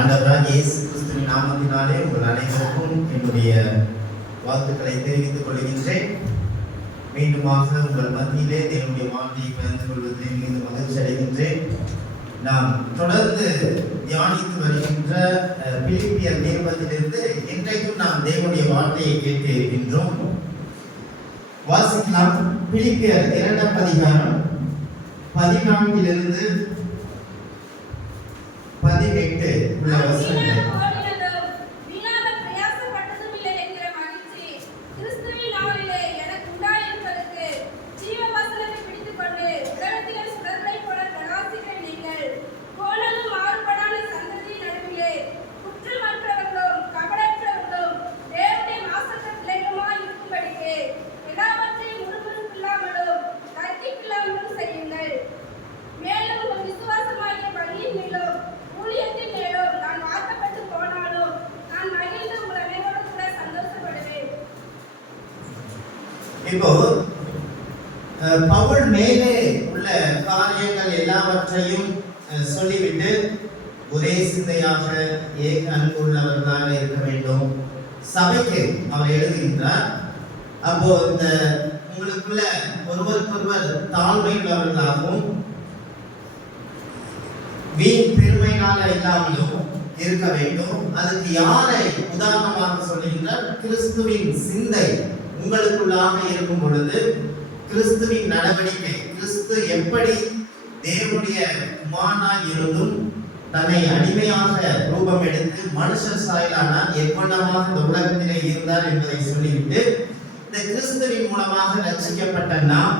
ஆண்டவராகிய இயேசு கிறிஸ்துவின் நாமத்தினாலே உங்கள் அனைவருக்கும் என்னுடைய வாழ்த்துக்களை தெரிவித்துக் கொள்கின்றேன். மீண்டுமாக உங்கள் மத்தியிலே தேவனுடைய வார்த்தையை பகிர்ந்து கொள்வதில் மிகுந்த மகிழ்ச்சி அடைகின்றேன். நாம் தொடர்ந்து தியானித்து வருகின்ற பிலிப்பியர் நிருபத்திலிருந்து இன்றைக்கும் நாம் தேவனுடைய வார்த்தையை கேட்டு இருக்கின்றோம். வாசிக்கலாம். பிலிப்பியர் 2ஆம் அதிகாரம் 14 18 உள்ள வசனங்களை இப்போ பவுல் மேலே உள்ள காரியங்கள் எல்லாவற்றையும் சொல்லிவிட்டு ஒரே சிந்தையாக ஏக அன்புள்ளவர்களாக இருக்க வேண்டும் சபைக்கு அவர் எழுதுகின்றார். அப்போ இந்த உங்களுக்குள்ள ஒருவருக்கொருவர் தாழ்மை உள்ளவர்களாகவும் வீண் பெருமைனால இல்லாமலும் இருக்க வேண்டும். அதுக்கு யாரை உதாரணமாக சொல்லுகின்றார்? கிறிஸ்துவின் சிந்தை உங்களுக்குள்ளாக இருக்கும் பொழுது கிறிஸ்துவின் நடவடிக்கை, கிறிஸ்து எப்படி தேவனுடைய குமாரனாய் இருந்தும் தன்னை அடிமையாக ரூபம் எடுத்து மனுஷர் சாயலானார், எவ்வளவாக இந்த உலகத்திலே இருந்தார் என்பதை சொல்லிவிட்டு இந்த கிறிஸ்துவின் மூலமாக ரட்சிக்கப்பட்ட நாம்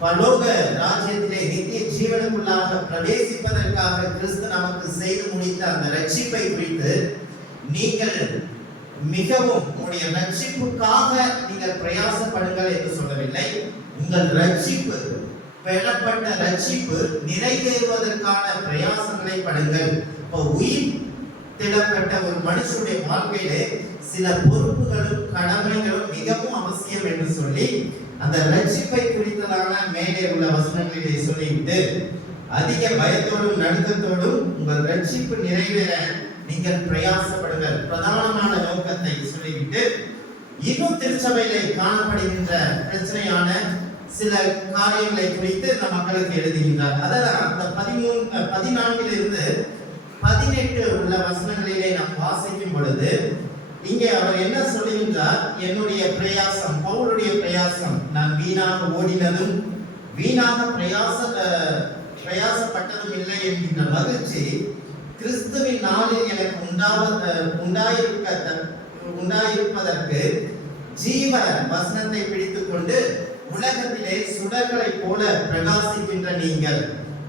பரலோக ராஜ்யத்திலே நித்திய ஜீவனுக்குள்ளாக பிரவேசிப்பதற்காக கிறிஸ்து நமக்கு செய்து முடித்த அந்த ரட்சிப்பை குறித்து நீங்கள் மிகவும் உங்களுடைய ரட்சிப்புக்காக நீங்கள் பிரயாசப்படுங்கள் என்று சொல்லவில்லை. உங்கள் ரட்சிப்பு, பெறப்பட்ட ரட்சிப்பு நிறைவேறுவதற்கான பிரயாசங்களை படுங்கள். இப்போ உயிர் திடப்பட்ட ஒரு மனுஷனுடைய வாழ்க்கையிலே சில பொறுப்புகளும் கடமைகளும் மிகவும் அவசியம் என்று சொல்லி அந்த ரட்சிப்பை குறித்ததான மேலே உள்ள வசனங்களிலே சொல்லிவிட்டு அதிக பயத்தோடும் நடுக்கத்தோடும் உங்கள் ரட்சிப்பு நிறைவேற நீங்கள் பிரயாசப்படுங்கள் பிரதானமான நோக்கத்தை சொல்லிவிட்டு இன்னும் திருச்சபையிலே காணப்படுகின்ற பிரச்சனையான சில காரியங்களை குறித்து இந்த மக்களுக்கு எழுதுகின்றார். அதான் அந்த 14 18 உள்ள வசனங்களிலே நாம் வாசிக்கும் பொழுது இங்கே அவர் என்ன சொல்லுகின்றார்? என்னுடைய பிரயாசம், பவுலுடைய பிரயாசம், நான் வீணாக ஓடினதும் வீணாக பிரயாசப்பட்டதும் இல்லை என்கின்ற மகிழ்ச்சி கிறிஸ்துவின் நாளில் எனக்கு உண்டாயிருப்பதற்கு ஜீவ வசனத்தை பிடித்துக் கொண்டு உலகத்திலே சுடர்களை போல பிரகாசிக்கின்ற நீங்கள்.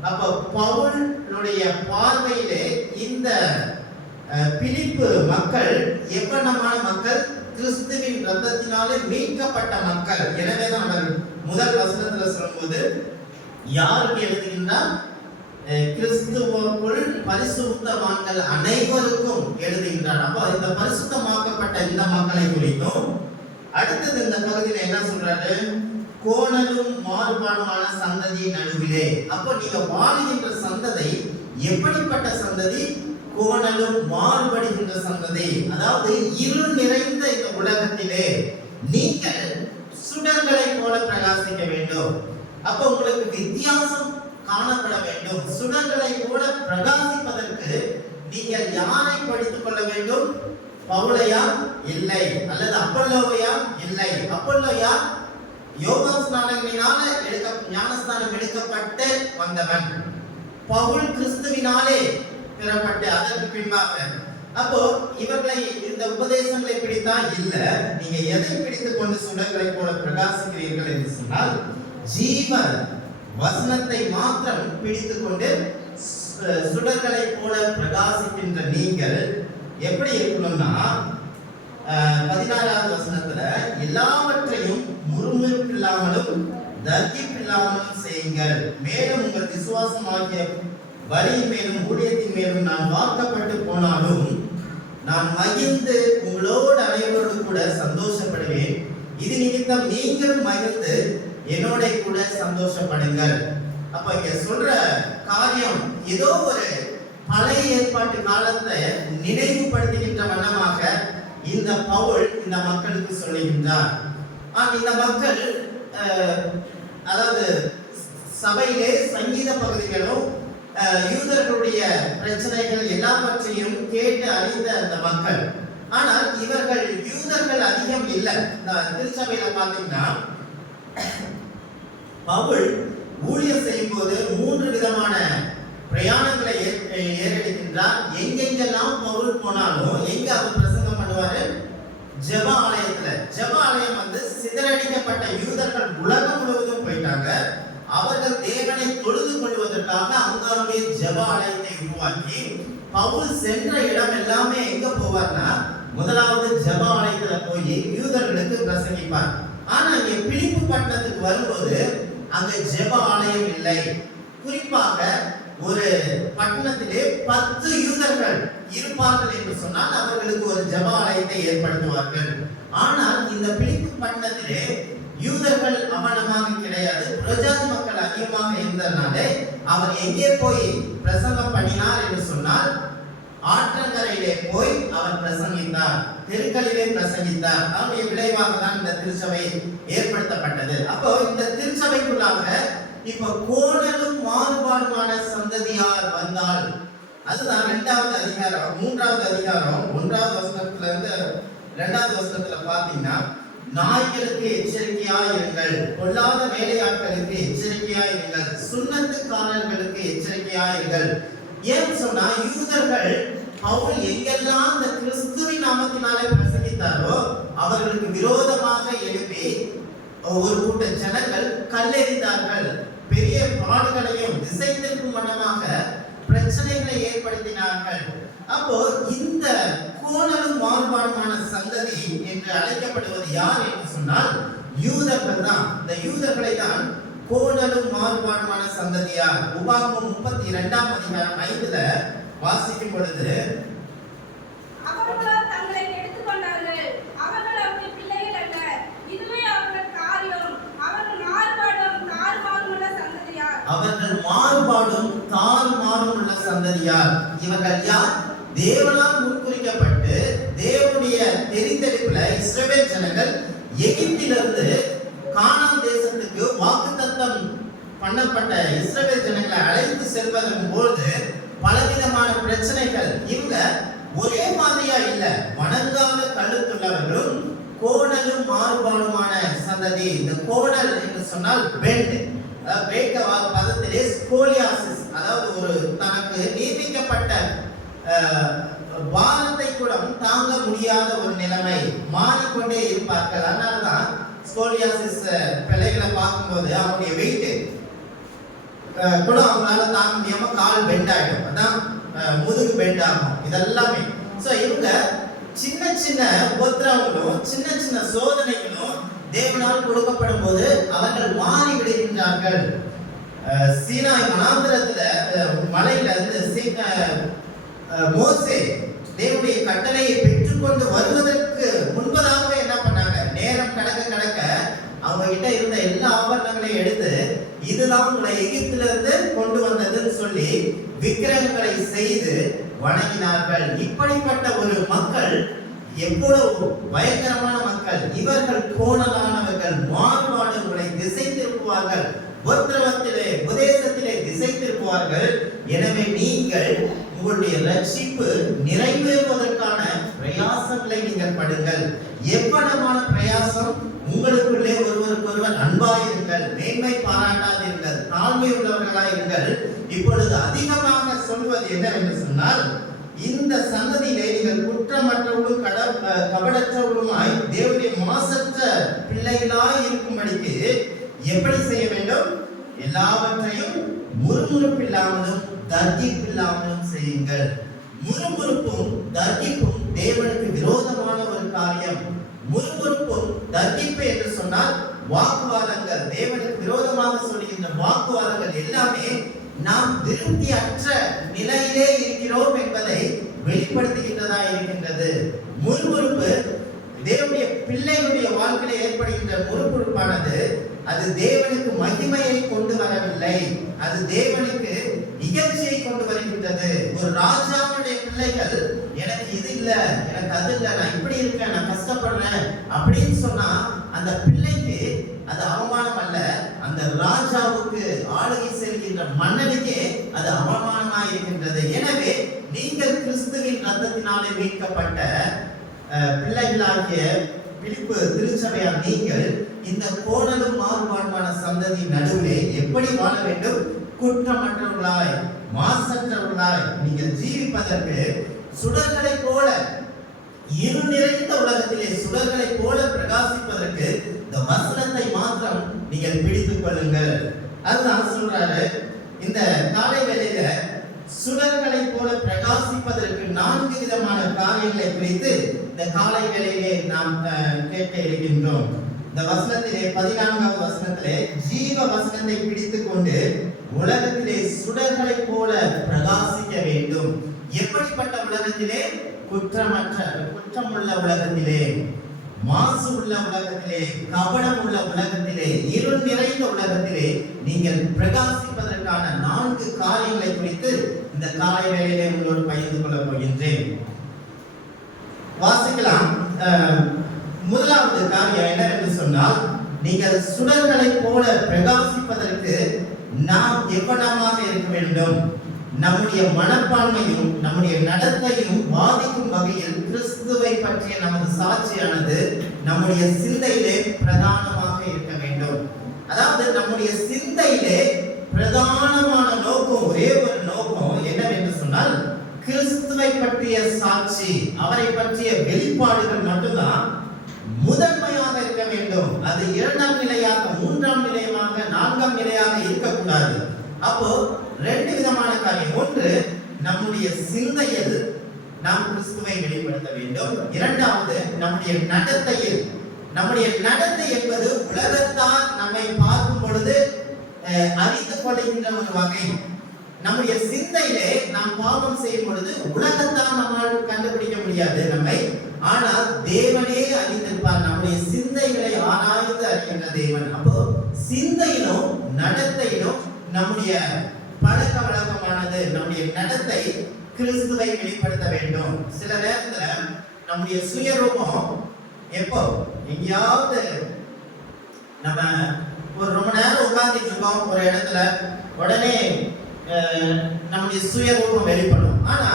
அப்ப பவுலுடைய பார்வையிலே இந்த பிலிப்பு மக்கள் எவ்வளமான மக்கள்? கிறிஸ்துவின் ரத்தத்தினாலே மீட்கப்பட்ட மக்கள். எனவேதான் அவர் முதல் வசனத்துல சொல்லும்போது யாருக்கு எழுதுகின்றார்? கிறிஸ்துவுக்குள் பரிசுத்தவான்கள் அனைவருக்கும் எழுதுகின்றார். அப்போ இந்த பரிசுத்தமாக்கப்பட்ட இந்த மக்களை குறித்தும் அடுத்தது இந்த பகுதியில் என்ன சொல்றாரு? கோணலும் மாறுபாடுமான சந்ததியின் நடுவிலே. அப்போ நீங்க வாழுகின்ற சந்ததி எப்படிப்பட்ட சந்ததி? கோணலும் மாறுபடுகின்ற சந்ததி. அதாவது இருள் நிறைந்த இந்த உலகத்திலே நீங்கள் சுடர்களை போல பிரகாசிக்க வேண்டும். அப்போ உங்களுக்கு வித்தியாசம் காணப்பட வேண்டும். சுடர்களை போல பிரகாசிப்பதற்கு நீங்கள் யாரை படித்துக் கொள்ள வேண்டும்? பவுலையா? இல்லை. அல்லது அப்பல்லோவையா? இல்லை. அப்பல்லோயா யோகஸ்நானங்களினால ஞானஸ்நானம் எடுக்கப்பட்டு வந்தவன். பவுல் கிறிஸ்துவினாலே பெறப்பட்டு அதற்கு பின்பாக. அப்போ இவர்களை இந்த உபதேசங்களை பிடித்தான் இல்ல. நீங்க எதை பிடித்துக் கொண்டு சுடர்களை போல பிரகாசிக்கிறீர்கள் என்று சொன்னால் ஜீவ வசனத்தை மாத்திரம் பிடித்துக் கொண்டு சுடர்களை போல பிரகாசிக்கின்ற நீங்கள் எப்படி இருக்கணும்னா 16வது வசனத்துல எல்லாவற்றையும் முறுமுறுப்பில்லாமலும் தர்க்கிப்பில்லாமலும் செய்யுங்கள். மேலும் உங்கள் விசுவாசமாகிய வழியின் மேலும் ஊழியத்தின் மேலும் நான் வாக்கப்பட்டு போனாலும் நான் மகிழ்ந்து உங்களோடு அனைவரோடு கூட சந்தோஷப்படுவேன். இது நிமித்தம் நீங்கள் மகிழ்ந்து என்னோட கூட சந்தோஷப்படுங்கள். அப்ப இங்க சொல்ற காரியம் ஏதோ ஒரு பழைய ஏற்பாட்டு காலத்தை நினைவுபடுத்துகின்ற வண்ணமாக இந்த பவுல் இந்த மக்களுக்கு சொல்லுகின்றார். இந்த மக்கள் அதாவது சபையிலே சங்கீத பகுதிகளும் யூதர்களுடைய பிரச்சனைகள் எல்லாவற்றையும் கேட்டு அறிந்த அந்த மக்கள். ஆனால் இவர்கள் யூதர்கள் அதிகம் இல்லை. திருச்சபையில பாத்தீங்கன்னா பவுல் ஊழியம் செய்யும் போது 3 விதமான பிரயாணங்களை ஏறெடுக்கின்றார். எங்கெங்கெல்லாம் பவுல் போனாலும் எங்க அவர் பிரசங்கம் பண்ணுவாரு? ஜெப ஆலயத்துல. ஜெப ஆலயம் சிதறடிக்கப்பட்ட யூதர்கள் உலகம் முழுவதும் போயிட்டாங்க. அவர்கள் தேவனை தொழுது கொள்வதற்காக அங்காங்கே ஜெப ஆலயத்தை உருவாக்கி பவுல் சென்ற இடம் எல்லாமே எங்க போவார்னா முதலாவது ஜெப ஆலயத்துல போய் யூதர்களுக்கு பிரசங்கிப்பார். ஆனா இங்க பிலிப்பு பட்டணத்துக்கு வரும்போது அங்க ஜெப ஆலயம் இல்லை. குறிப்பாக ஒரு பட்டணத்திலே 10 யூதர்கள் இருப்பார்கள் என்று சொன்னால் அவர்களுக்கு ஒரு ஜெப ஆலயத்தை ஏற்படுத்துவார்கள். ஆனால் இந்த பிலிப்பு பட்டணத்திலே யூதர்கள் அவனமாக கிடையாது, பிரஜாதி மக்கள் அதிகமாக இருந்ததனால அவர் எங்கே போய் பிரசங்கம் பண்ணினார் என்று சொன்னால் ஆற்றங்கரையிலே போய் அவர் பிரசங்கித்தார், தெருக்களிலே பிரசங்கித்தார். அவருடைய விளைவாக தான் இந்த திருச்சபை ஏற்படுத்தப்பட்டது. அப்போ இந்த திருச்சபைக்குள்ளாக இப்ப கோணலும் மாறுபாடுமான சந்ததியார் வந்தால், அதுதான் 2வது அதிகாரம் 3வது அதிகாரம் 1வது வசனத்துல இருந்து 2வது வசனத்துல பாத்தீங்கன்னா, நாய்களுக்கு எச்சரிக்கையாயிருங்கள், பொல்லாத வேலையாட்களுக்கு எச்சரிக்கையாயிருங்கள், சுண்ணத்துக்காரர்களுக்கு எச்சரிக்கையாயிருங்கள். ஏன் சொன்னா யூதர்கள் பவுல் எங்கெல்லாம் இந்த கிறிஸ்துவின் நாமத்தினாலே பிரசங்கித்தாரோ அவர்களுக்கு விரோதமாக எழுப்பி ஒரு கூட்ட ஜனங்கள் கல்லெறிந்தார்கள். பெரிய பாடுகளையும் திசை திருப்பும் வண்ணமாக பிரச்சனைகளை ஏற்படுத்தினார்கள். அப்போ இந்த கோணலும் மாறுபாடுமான சந்ததி என்று அழைக்கப்படுவது யார் என்று சொன்னால் யூதர்கள் தான். இந்த யூதர்களை தான் கோணலும் மாறுபாடுமான சந்ததியார். உபாகமம் 32ஆம் அதிகாரம் 5ல வாசிக்கும் பொழுது, அவர்கள் தங்களை எடுத்துக் கொண்டார்கள், அவர்கள் அவருடைய பிள்ளைகள் அல்ல, இதுவே அவர்கள் காரியம், அவர்கள் மாறுபாடும் தாறுமாறும் உள்ள சந்ததியார். அவர்கள் மாறுபாடும் தாறுமாறும் உள்ள சந்ததியார். இவர்கள் யார்? தேவனால் முன்குறிக்கப்பட்டு தேவனுடைய தெரிந்தெடுப்புல இஸ்ரவேல் ஜனங்கள் எகிப்திலிருந்து கானான் தேசத்துக்கு வாக்குத்தத்தம் பண்ணப்பட்ட இஸ்ரவேல் ஜனங்களை அழைத்து செல்வதன் போது பலவிதமான பிரச்சனைகள். இவங்க ஒரே மாதிரியா இல்ல, வணங்காத கழுத்துள்ளவர்களும் கோணலும் மாறுபாடுமான சந்ததி. இந்த கோணல் என்று சொன்னால் பெண்ட், கிரேக்க பதத்திலே ஸ்கோலியாசிஸ், அதாவது ஒரு தனக்கு நியமிக்கப்பட்ட பாரத்தை கூட தாங்க முடியாத ஒரு நிலைமை, மாறிக்கொண்டே இருப்பார்கள். அதனாலதான் ஸ்கோலியாசிஸ் பிள்ளைகளை பார்க்கும்போது அவங்களுடைய வெயிட் கூட அவங்களால தாங்க முடியாம கால் பெண்ட் ஆகிடும், அதான் முதுகு பெண்ட் ஆகும். இதெல்லாமே இவங்க சின்ன சின்ன உபத்திரவங்களும் சின்ன சின்ன சோதனைகளும் தேவனால் கொடுக்கப்படும் போது அவர்கள் மாறி விடுகின்றார்கள். சீனாய் வனாந்திரத்துல மலையில இருந்து மோசே தேவனுடைய கட்டளையை பெற்றுக்கொண்டு வருவதற்கு முன்பதாகவே என்ன பண்ணாங்க, நேரம் கடக்க கடக்க அவங்க கிட்ட இருந்த எல்லா ஆபரணங்களையும் எடுத்து இதுதான் உங்களை எகிப்திலிருந்து கொண்டு வந்ததுன்னு சொல்லி விக்கிரகங்களை செய்து வணங்கினார்கள். இப்படிப்பட்ட ஒரு மக்கள் எவ்வளவு பயங்கரமான மக்கள்! இவர்கள் கோணலானவர்கள், மாறுபாடுகளை திசை திருப்புவார்கள், உபத்திரவத்திலே உபதேசத்திலே திசை திருப்புவார்கள். எனவே நீங்கள் உங்களுடைய ரட்சிப்பு நிறைவேறுவதற்கான பிரயாசங்களை நீங்கள் படுங்கள். எவ்வளவான பிரயாசம்? உங்களுக்குள்ளே ஒருவருக்கொருவர் அன்பாயிருங்கள், மேன்மை பாராட்டாதீர்கள், தாழ்மை உள்ளவர்களாயிருங்கள். இப்பொழுது அதிகமாக சொல்வது என்னவென்று சொன்னால், இந்த சந்ததியிலே நீங்கள் குற்றமற்றவர்களும் கபடற்றவர்களுமாய் தேவனுடைய மாசற்ற பிள்ளைகளாய் இருக்கும்படிக்கு எப்படி செய்ய வேண்டும்? எல்லாவற்றையும் முறுமுறுப்பில்லாமலும் தர்கிப்பில்லாமலும் செய்யுங்கள். முறுமுறுப்பும் தர்கிப்பும் தேவனுக்கு விரோதமான ஒரு காரியம். முறுமுறுப்பும் தர்கிப்பு என்று சொன்னால் வாக்குவாதங்கள், தேவனுக்கு விரோதமாக சொல்கின்ற வாக்குவாதங்கள் எல்லாமே நாம் திருப்தியற்ற நிலையிலே இருக்கிறோம் என்பதை வெளிப்படுத்துகின்றதா இருக்கின்றது. முறுமுறுப்பு தேவனுடைய பிள்ளைகளுடைய வாழ்க்கையில் ஏற்படுகின்ற முறுமுறுப்பானது அது தேவனுக்கு மகிமையை கொண்டு வரவில்லை, அது தேவனுக்கு இகழ்ச்சியை கொண்டு வருகின்றது. ஒரு ராஜாவுடைய பிள்ளைகள் எனக்கு இது இல்ல, எனக்கு அது இல்ல, நான் இப்படி இருக்கேன், நான் கஷ்டப்படுறேன் அப்படின்னு சொன்னா அந்த பிள்ளைக்கு அது அவமானம் அல்ல, அந்த ராஜாவுக்கு ஆளுகை செல்கின்ற மன்னனுக்கே அது அவமானமாக இருக்கின்றது. எனவே நீங்கள் கிறிஸ்துவின் ரத்தத்தினாலே மீட்கப்பட்ட பிள்ளைகளாகிய பிலிப்பு திருச்சபையார் நீங்கள் இந்த கோணலும் மாறுபாடுமான சந்ததி நடுவிலே எப்படி வாழ வேண்டும்? குற்றமற்றவர்களாய், மாசற்றவர்களாய் நீங்கள் ஜீவிப்பதற்கு சுடர்களை போல, இருள் நிறைந்த உலகத்திலே சுடர்களை போல பிரகாசிப்பதற்கு இந்த வசனத்தை மாத்திரம் நீங்கள் பிடித்துக் கொள்ளுங்கள். அதுதான் சொல்றாரு. இந்த காலை வேளையில சுடர்களை போல பிரகாசிப்பதற்கு 4 விதமான காரியங்களை குறித்து இந்த காலை வேளையிலே நாம் கேட்க இருக்கின்றோம். இந்த வசனத்திலே 14வது வசனத்திலே ஜீவ வசனத்தை பிடித்துக் கொண்டு உலகத்திலே சுடர்களை போல பிரகாசிக்க வேண்டும். எப்படிப்பட்ட உலகத்திலே? குற்றமுள்ள உலகத்திலே, மாசு உள்ள உலகத்திலே, கபடம் உள்ள உலகத்திலே, இருள் நிறைந்த உலகத்திலே நீங்கள் பிரகாசிப்பதற்கான 4 காரியங்களை குறித்து இந்த காலை வேளையிலே உங்களோடு பகிர்ந்து கொள்ள போகின்றேன். வாசிக்கலாம். முதலாவது காரியம் என்னவென்று சொன்னால், நீங்கள் சுடர்களை போல பிரகாசிப்பதற்கு நாம் எவ்வளவாக இருக்க வேண்டும்? நம்முடைய மனப்பான்மையும் நம்முடைய நடத்தையும் பாதிக்கும் வகையில் கிறிஸ்துவை பற்றிய நமது சாட்சியானது நம்முடைய சிந்தையிலே பிரதானமாக இருக்க வேண்டும். அதாவது நம்முடைய சிந்தையிலே பிரதானமான நோக்கம், ஒரே ஒரு நோக்கம் என்னவென்று சொன்னால், கிறிஸ்துவை பற்றிய சாட்சி, அவரை பற்றிய வெளிப்பாடுகள் மட்டும்தான் முதன்மையாக இருக்க வேண்டும். அது 2ஆம் நிலையாக, 3ஆம் நிலையமாக, 4ஆம் நிலையாக இருக்கக்கூடாது. அப்போ 2 விதமான காரியம். ஒன்று, நம்முடைய சிந்தையில் நாம் கிறிஸ்துவை வெளிப்படுத்த வேண்டும். இரண்டாவது, நம்முடைய நடத்தையில். நம்முடைய நடத்தை என்பது உலகத்தால் நம்மை பார்க்கும் பொழுது அறிந்து கொள்கின்ற ஒரு வகை. நம்முடைய சிந்தையிலே நாம் பாவம் செய்யும் பொழுது உலகத்தால் நம்மால் கண்டுபிடிக்க முடியாது நம்மை. ஆனால் தேவனே அறிந்திருப்பார். நம்முடைய சிந்தைகளை ஆராய்ந்து அறிகின்ற தேவன். அப்போ சிந்தையிலும் நடத்தையிலும் நம்முடைய பழக்க வழக்கமானது, நம்முடைய நடத்தை கிறிஸ்துவை வெளிப்படுத்த வேண்டும். சில நேரத்துல நம்முடைய சுயரூபம் எப்போ எங்கேயாவது நம்ம ஒரு ரொம்ப நேரம் உட்கார்ந்துட்டு இருக்கோம் ஒரு இடத்துல, உடனே நம்முடைய சுயரூபம் வெளிப்படும். ஆனா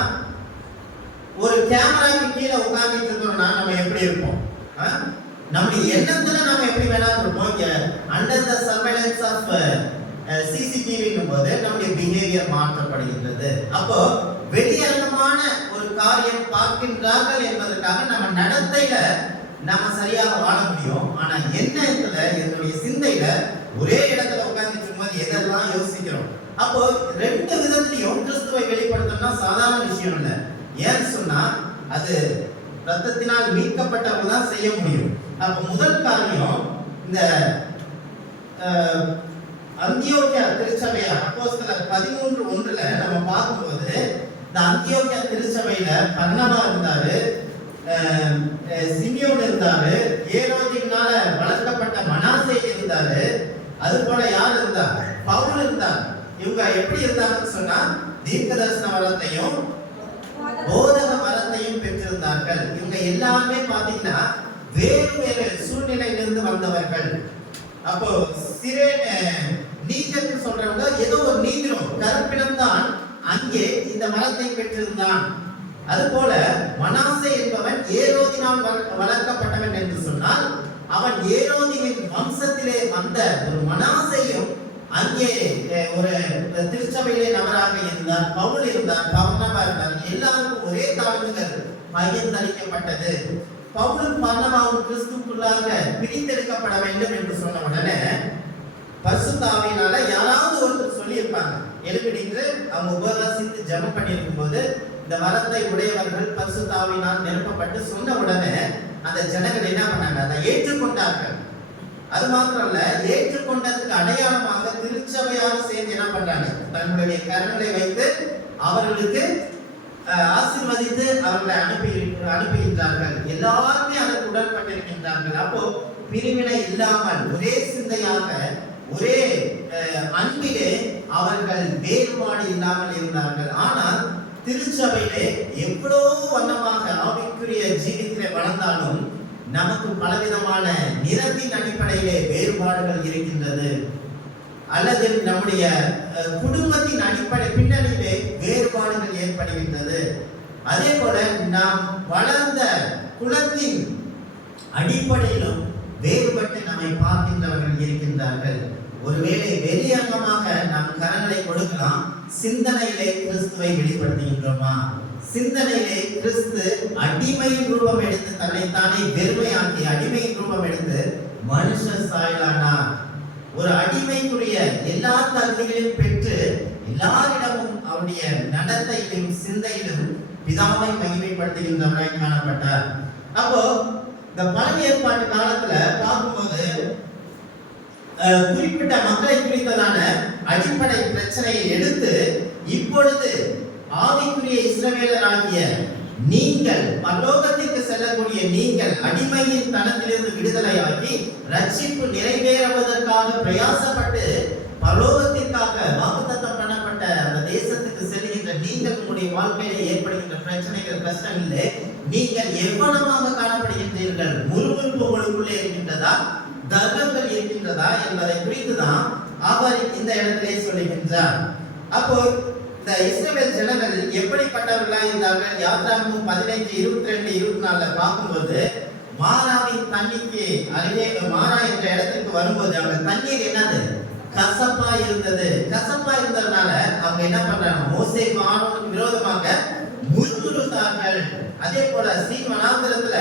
ஒரு கேமராக்கு கீழே உட்கார்ந்துட்டு இருக்கோம்னா நம்ம எப்படி இருப்போம்? நம்முடைய எண்ணத்துல நம்ம எப்படி வேணாலும் இருப்போம். அண்டர் த சர்வைலன்ஸ் ஆஃப் சிசிடிவின் போது நம்முடைய பிஹேவியர் மாற்றப்படுகின்றது. அப்போ வெளியரங்கமான ஒரு காரியம் பார்க்கின்றார்கள் என்பதற்காக நம்ம நடத்தையில நம்ம சரியாக வாழ முடியும். ஆனா எண்ணத்துல, என்னுடைய சிந்தையில ஒரே இடத்துல உட்கார்ந்துட்டு இருக்கும்போது எதெல்லாம் யோசிக்கிறோம். அப்போ 2 விதத்திலையும் கிறிஸ்துவை வெளிப்படுத்தணும்னா சாதாரண விஷயம் இல்லை. ஏன்னு சொன்னா அது ரத்தத்தினால் மீட்கப்பட்டவங்க தான் செய்ய முடியும். அப்ப முதல் காரியம், இந்த அந்தியோக்கியா திருச்சபையா அப்போஸ்தலர் 13:1 நம்ம பார்க்கும்போது, இந்த அந்தியோக்கியா திருச்சபையில பர்னபா இருந்தாரு, சிமியோன் இருந்தாரு, ஏரோதினால வளர்க்கப்பட்ட மனாசே இருந்தாரு, அது போல யார் இருந்தா? பவுல் இருந்தார். இவங்க எப்படி இருந்தாங்கன்னு சொன்னா தீர்க்கதரிசன வரத்தையும் போதக வரத்தையும் பெற்றிருந்தார்கள். இவங்க எல்லாருமே பாத்தீங்கன்னா வேறு வேறு சூழ்நிலையிலிருந்து வந்தவர்கள். அப்போ நீச்சல் சொல்றவங்க ஏதோ ஒரு நீதிரும் கருப்பினம் தான் அங்கே இந்த மரத்தை பெற்றிருந்தான். அதுபோல மனாசே என்பவன் ஏரோதினால் வளர்க்கப்பட்டவன் என்று சொன்னால், அவன் ஏரோதியின் வம்சத்திலே வந்த ஒரு மனாசேயும் அங்கே ஒரு திருச்சபையிலே நபராக இருந்தார். பவுல் இருந்தார், பர்னபா இருந்தார். எல்லாருக்கும் ஒரே தாழ்வுகள் பகிர்ந்தளிக்கப்பட்டது. பவுலும் பர்னபாவும் கிறிஸ்துவுக்குள்ளாக பிரித்தெடுக்கப்பட வேண்டும் என்று சொன்ன உடனே பரிசுத்த ஆவியினால யாராவது ஒருத்தர் சொல்லியிருப்பாங்க. எழுப்பிட்டு அவங்க உபவாசித்து ஜெபம் பண்ணியிருக்கும் போது இந்த வரத்தை உடையவர்கள் பரிசுத்த ஆவியினால் நிரப்பப்பட்டு சொன்ன உடனே அந்த ஜனங்கள் என்ன பண்ணாங்க? அதை ஏற்றுக்கொண்டார்கள். அது மாத்திரம் இல்ல, ஏற்றுக்கொண்டதுக்கு அடையாளமாக திருச்சபையாக சேர்ந்து என்ன பண்றாங்க? தங்களுடைய கரங்களை வைத்து அவர்களுக்கு ஆசீர்வதித்து அவர்களை அனுப்புகின்றார்கள். எல்லாருமே அதற்கு உடன்பட்டிருக்கின்றார்கள். அப்போ பிரிவினை இல்லாமல் ஒரே சிந்தையாக, ஒரே அன்பிலே அவர்கள் வேறுபாடு இல்லாமல் இருந்தார்கள். ஆனால் திருச்சபையிலே எவ்வளவு வண்ணமாக ஆவிக்குரிய ஜீவித்திலே வளர்ந்தாலும் நமக்கு பலவிதமான நிறத்தின் அடிப்படையிலே வேறுபாடுகள் இருக்கின்றது, அல்லது நம்முடைய குடும்பத்தின் அடிப்படை பின்னணியிலே வேறுபாடுகள் ஏற்படுகின்றது. அதே போல நாம் வளர்ந்த குலத்தின் அடிப்படையிலும் வேறுபட்டு நம்மை பார்க்கின்றவர்கள் இருக்கின்றார்கள். ஒருவேளை வெளியங்கமாக நாம் கரங்களை கொடுக்கலாம், சிந்தனையிலே கிறிஸ்துவை வெளிப்படுத்துகின்றோமா? சிந்தனையிலே கிறிஸ்து அடிமையின் ரூபம் எடுத்து தன்னைத்தானே வெறுமையாக்கி அடிமையின் ரூபம் எடுத்து மனுஷ சாயலானார். ஒரு அடிமைக்குரிய எல்லா தகுதிகளையும் பெற்று எல்லாரிடமும் அவருடைய நடத்தையிலும் சிந்தையிலும் பிதாவை மகிமைப்படுத்துகின்றவராய் காணப்பட்டார். அப்போ இந்த பழைய ஏற்பாட்டு காலத்துல பார்க்கும்போது குறிப்பிட்ட மக்களை குறித்ததான அடிப்படை பிரச்சனையை எடுத்து இப்பொழுது ஆவிக்குரிய இஸ்ரவேலராகிய நீங்கள், பரலோகத்திற்கு செல்லக்கூடிய நீங்கள், அடிமையின் தனத்திலிருந்து விடுதலையாகி ரட்சிப்பு நிறைவேறுவதற்காக பிரயாசப்பட்டு பரலோகத்திற்காக வாக்குத்தத்தம் பண்ணப்பட்ட அந்த தேசத்துக்கு செல்கின்ற நீங்கள், உங்களுடைய வாழ்க்கையில ஏற்படுகின்ற பிரச்சனைகள், கஷ்டங்களிலே நீங்கள் எவ்வளவாக காணப்படுகின்றீர்கள்? முறுமுறுப்பு உங்களுக்குள்ளே இருக்கின்றதா, தர்மங்கள் இருக்கின்றதா என்பதை குறித்துதான் அவர் இந்த இடத்திலே சொல்லுகின்றார். அப்போ இந்த இஸ்ரவேல் ஜனங்கள் எப்படிப்பட்டவர்களாக இருந்தார்கள்? யாத்ராகமம் 15, 22, 24 பார்க்கும்போது மாராவின் தண்ணிக்கு அருகே மாரா என்ற இடத்திற்கு வரும்போது அவங்க தண்ணீர் என்னது? கசப்பா இருந்தது. கசப்பா இருந்ததுனால அவங்க என்ன பண்றாங்க? மோசேக்கு ஆரோனுக்கு விரோதமாக முறுமுறுத்தார்கள். அதே போல சீன் வனாந்திரத்துல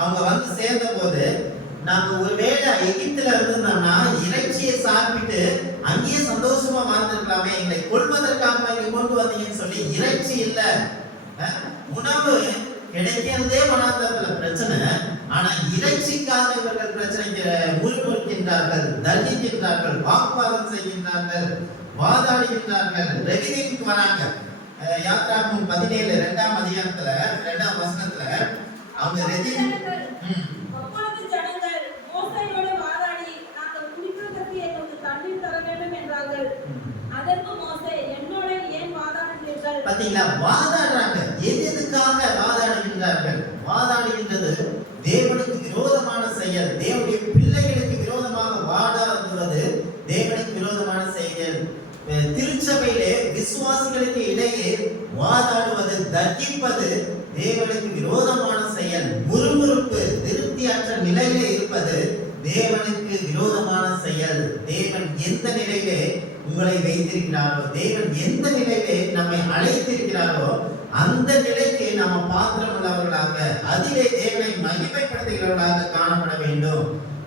அவங்க வந்து சேர்ந்த போது, நாங்க ஒருவேளை எகிப்துல இருந்தோம்னா இறைச்சியை சாப்பிட்டு அங்கேயே சந்தோஷமா வாழ்ந்துருக்கலாமே, எங்களை கொள்வதற்காக இங்க கொண்டு வந்தீங்கன்னு சொல்லி இறைச்சி இல்ல, உணவு கிடைக்கிறதே வனாந்திரத்துல பிரச்சனை. ஆனா இறைச்சிக்காக இவர்கள் பிரச்சனைக்கு முறுமுறுக்கின்றார்கள், தர்கிக்கின்றார்கள், வாக்குவாதம் செய்கின்றார்கள், வாதாடுகின்றார்கள், ரெகினிக்கு வராங்க. யாத்ராகமம் 17 2ஆம் அதிகாரத்துல 2ஆம் வசனத்துல அவங்க ரெகினி பாத்தீங்களா? வாதாடுறாங்க. எதுக்காக வாதாடுகின்றார்கள்? வாதாடுகின்றது தேவனுக்கு விரோதமான செயல். தேவனுடைய பிள்ளைகளுக்கு விரோதமாக வாதாடுவது தேவனுக்கு விரோதமான செயல். திருச்சபையிலே விசுவாசிகளுக்கு இடையே வாதாடுவது, தர்கிப்பது தேவனுக்கு விரோதமான செயல். முறுமுறுப்பு, திருப்தியற்ற நிலையிலே இருப்பது தேவனுக்கு விரோதமான செயல். தேவன் எந்த நிலையிலே உங்களை வைத்திருக்கிறாரோ, தேவன் எந்த நிலையிலே நம்மை அழைத்திருக்கிறாரோ அந்த நிலைக்கு நம்ம பாத்திரம் உள்ளவர்களாக, அதிலே தேவனை மகிமைப்படுத்துகிறவர்களாக காணப்பட வேண்டும்.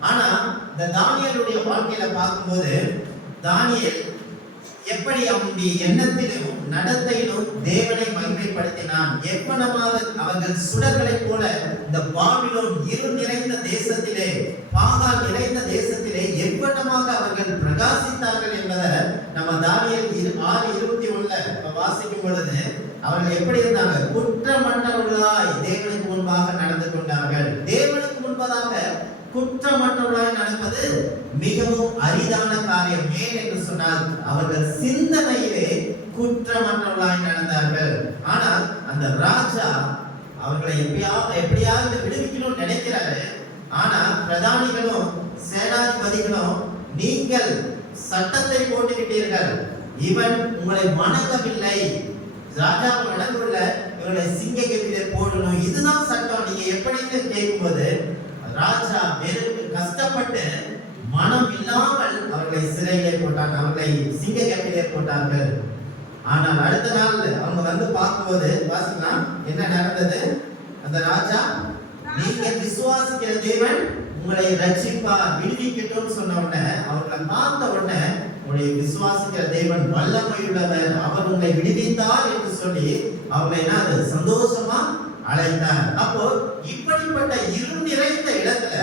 ஆனா இந்த தானியேலுடைய வாழ்க்கையில பார்க்கும்போது தானியேல் எப்படி அவனுடைய எண்ணத்திலும் நடத்தையிலும் தேவனை மகிமைப்படுத்தினான். எவ்வளவாக அவர்கள் சுடர்களை போல இந்த பாபிலோன் இருள் நிறைந்த தேசத்திலே, பாகால் நிறைந்த தேசத்திலே எவ்வளவாக அவர்கள் பிரகாசித்தார்கள் என்பதை நம்ம தானியேல் 6:21 வாசிக்கும் பொழுது அவர்கள் எப்படி இருந்தாங்க? குற்றமற்றவர்களாய் தேவனுக்கு முன்பாக நடந்து கொண்டார்கள். தேவனுக்கு முன்பதாக குற்றமற்றவர்களாய் நடப்பது மிகவும் அரிதான காரியம். ஏன் என்று சொன்னால் அவர்கள் சிந்தனையிலே குற்றமற்றவர்களாய் நடந்தார்கள். ஆனால் அந்த ராஜா அவர்களை எப்படியாவது விடுவிக்கணும்னு நினைக்கிறாரு. ஆனா பிரதானிகளும் சேனாதிபதிகளும், நீங்கள் சட்டத்தை போட்டுவிட்டீர்கள், இவன் உங்களை வணங்கவில்லை, ராஜா வணங்குள்ள, இவனை சிங்க கெபிலே போடணும், இதுதான் சட்டம், நீங்க எப்படின்னு கேட்கும்போது ராஜா வெறும் கஷ்டப்பட்டு மனம் இல்லாமல் அவர்களை சிறையிலே போட்டாங்க, அவர்களை சிங்க கெபிலே போட்டார்கள். ஆனால் அடுத்த நாள் அவங்க வந்து பார்க்கும்போது வாசிக்கலாம் என்ன நடந்தது. அந்த ராஜா, நீங்க விசுவாசிக்கிற தேவன் உங்களை ரட்சிப்பார், விடுவிக்கட்டும் சொன்ன உடனே அவர்களை பார்த்த உடனே, உங்களை விசுவாசிக்கிற தேவன் வல்லமையுள்ளவர், அவர் உங்களை விடுவித்தார் என்று சொல்லி அவர்களை என்ன சந்தோஷமா அழைத்தார். அப்போ இப்படிப்பட்ட இருள் நிறைந்த இடத்துல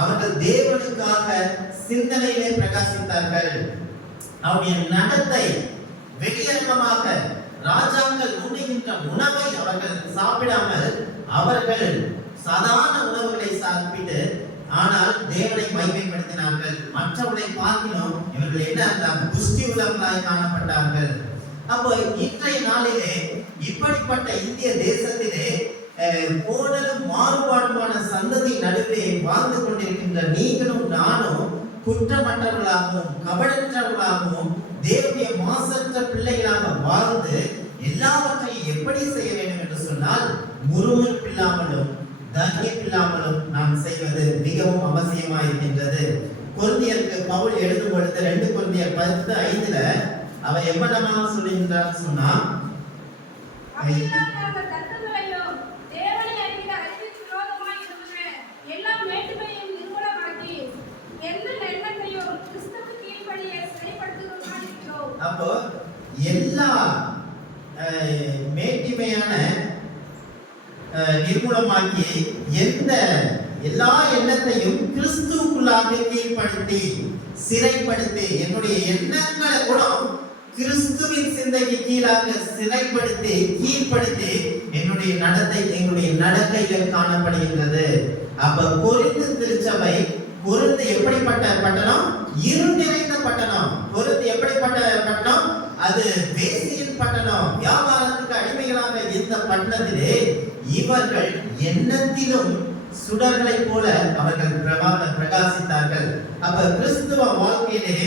அவர்கள் தேவனுக்காக சிந்தனையிலே பிரகாசித்தார்கள். அவருடைய நடத்தை வெளியரங்கமாக, ராஜாக்கள் உண்ணுகின்ற உணவை அவர்கள் சாப்பிடாமல் அவர்கள் சாதாரண உணவுகளை சாப்பிட்டு ஆனால் தேவனை மகிமைப்படுத்தினார்கள். பலப்படுத்தினார்கள். மற்றவர்களை பார்க்கிலும் இவர்கள் என்ன இருந்தாங்க? புஷ்டி உள்ளவர்களாய் காணப்பட்டார்கள். அப்போ இன்றைய நாளிலே இப்படிப்பட்ட இந்திய தேசத்திலே கோணலும் மாறுபாடுமான சந்ததி நடுவே வாழ்ந்து கொண்டிருக்கின்ற நீங்களும் நானும் குற்றமற்றவர்களாகவும் கபடற்றவர்களாகவும் தேவனுடைய மாசற்ற பிள்ளைகளாக வாழ்ந்து எல்லாவற்றையும் எப்படி செய்ய வேண்டும் என்று சொன்னால் முறுமுறுப்பில்லாமலும் தகிப்பில்லாமலும் நாம் செய்வது மிகவும் அவசியமாக இருக்கின்றது. கொரிந்தியருக்கு பவுல் எழுதும் பொழுது 2 கொரிந்தியர் 10:5 அவர் எவ்வளவாக சொல்லுகின்றார் சொன்னா, அப்போ எல்லா மேட்டிமையான நிர்மூலமாக்கி எல்லா எண்ணத்தையும் கிறிஸ்துவுக்குள்ளாக கீழ்ப்படுத்தி சிறைப்படுத்தி என்னுடைய எண்ணங்களை கூட கிறிஸ்துவின் சிந்தைக்கு கீழாக சிறைப்படுத்தி கீழ்ப்படுத்தி என்னுடைய நடக்கைகள் காணப்படுகின்றது. அப்ப கொரிந்து திருச்சபை, கொரிந்து எப்படிப்பட்ட பட்டணம்? இருள் நிறைந்த பட்டணம். கொரிந்து எப்படிப்பட்ட பட்டணம்? அது வேசியின் பட்டணம். வியாபாரத்துக்கு அடிமைகளாக இருந்த பட்டணத்திலே இவர்கள் எண்ணத்திலும் சுடர்களை போல அவர்கள் பிரகாசித்தார்கள். அப்ப கிறிஸ்துவ வாழ்க்கையிலே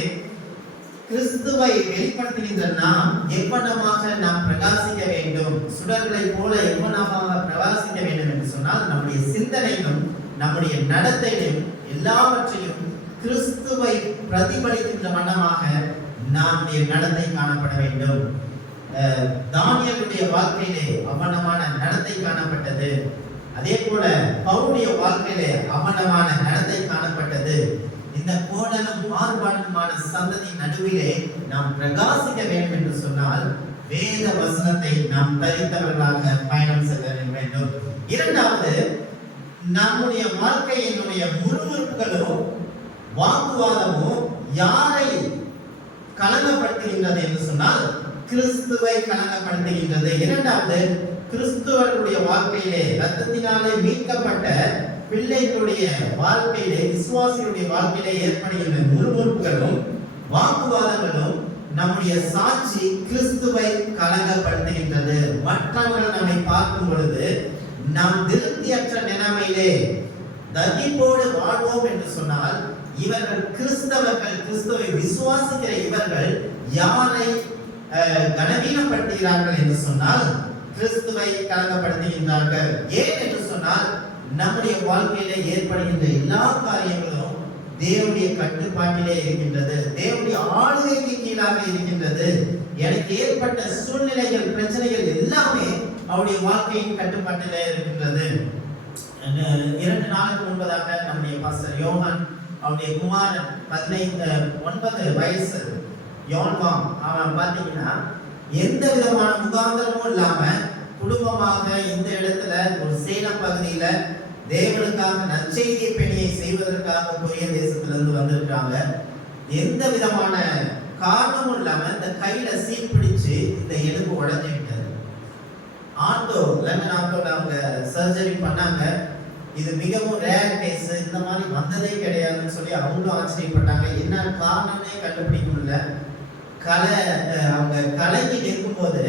கிறிஸ்துவை வெளிப்படுத்துகின்ற நாம் எவ்வளவாக நாம் பிரகாசிக்க வேண்டும், சுடர்களை போல எவ்வளவாக பிரகாசிக்க வேண்டும் என்று சொன்னால் நம்முடைய சிந்தனையிலும் நம்முடைய நடத்தையிலும் எல்லாவற்றையும் கிறிஸ்துவை பிரதிபலிக்கின்ற வண்ணமாக நம்முடைய நடத்தை காணப்பட வேண்டும். தானியேலுடைய வாழ்க்கையிலே அவனமான நடத்தை காணப்பட்டது. அதே போல பவுலுடைய வாழ்க்கையிலே அவனமான நடத்தை காணப்பட்டது. இந்த கோணலும் மாறுபாடுமான சந்ததி நடுவிலே நாம் பிரகாசிக்க வேண்டும் என்று சொன்னால் வேத வசனத்தை நாம் தரித்தவர்களாக பயணம் செல்ல வேண்டும். இரண்டாவது, நம்முடைய வாழ்க்கையினுடைய முறுமுறுப்புகளும் வாக்குவாதமும் யாரை கலங்கப்படுத்துகின்றது என்று சொன்னால் கிறிஸ்துவை கலங்கப்படுத்துகின்றது. இரண்டாவது, கிறிஸ்துவனுடைய வாழ்க்கையிலே இரத்தத்தினாலே மீட்கப்பட்ட பிள்ளைகளுடைய வாழ்க்கையிலே, விசுவாசிகளுடைய வாழ்க்கையிலே ஏற்படுகின்ற முறுமுறுப்புகளும் வாக்குவாதங்களும் நம்முடைய சாட்சி கிறிஸ்துவை கலங்கப்படுத்துகின்றது. மற்றவர்கள் நம்மை பார்க்கும் பொழுது நாம் திருப்தியற்ற நிலைமையிலே தகிப்போடு வாழ்வோம் என்று சொன்னால் இவர்கள் கிறிஸ்தவர்கள், கிறிஸ்துவை விசுவாசிக்கிற இவர்கள் யாரை கனவீனப்படுத்துகிறார்கள் என்று சொன்னால் கிறிஸ்துவை கலங்கப்படுத்துகின்றார்கள். ஏன் என்று சொன்னால் நம்முடைய வாழ்க்கையிலே ஏற்படுகின்ற எல்லா காரியங்களும் தேவனுடைய கட்டுப்பாட்டிலே இருக்கின்றது, தேவனுடைய ஆளுகைக்கு கீழாக இருக்கின்றது. எனக்கு ஏற்பட்ட சூழ்நிலைகள், பிரச்சனைகள் எல்லாமே அவருடைய வாழ்க்கையின் கட்டுப்பாட்டிலே இருக்கின்றது. 2 நாளுக்கு முன்பதாக நம்முடைய பாஸ்டர் யோவான், அவருடைய குமாரன் 9 வயசு யோன்வாம், அவன் பார்த்தீங்கன்னா எந்த விதமான முகாந்திரமும் இல்லாம குடும்பமாக இந்த இடத்துல ஒரு சேலம் பகுதியில தேவனுக்காக நற்செய்தி பணியை செய்வதற்காக கொரிய தேசத்திலிருந்து வந்திருக்காங்க. எந்த விதமான காரணமும் இல்லாம இந்த கையில சீல் பிடிச்சு இந்த எலும்பு உடைஞ்சு விட்டது. லண்டன் ஆட்டோல அவங்க சர்ஜரி பண்ணாங்க. இது மிகவும் ரேர் கேஸ், இந்த மாதிரி வந்ததே கிடையாதுன்னு சொல்லி அவங்களும் ஆச்சரியப்பட்டாங்க. என்ன காரணம்னே கண்டுபிடிக்க முடியல. அவங்க கலங்கி நிற்கும்போது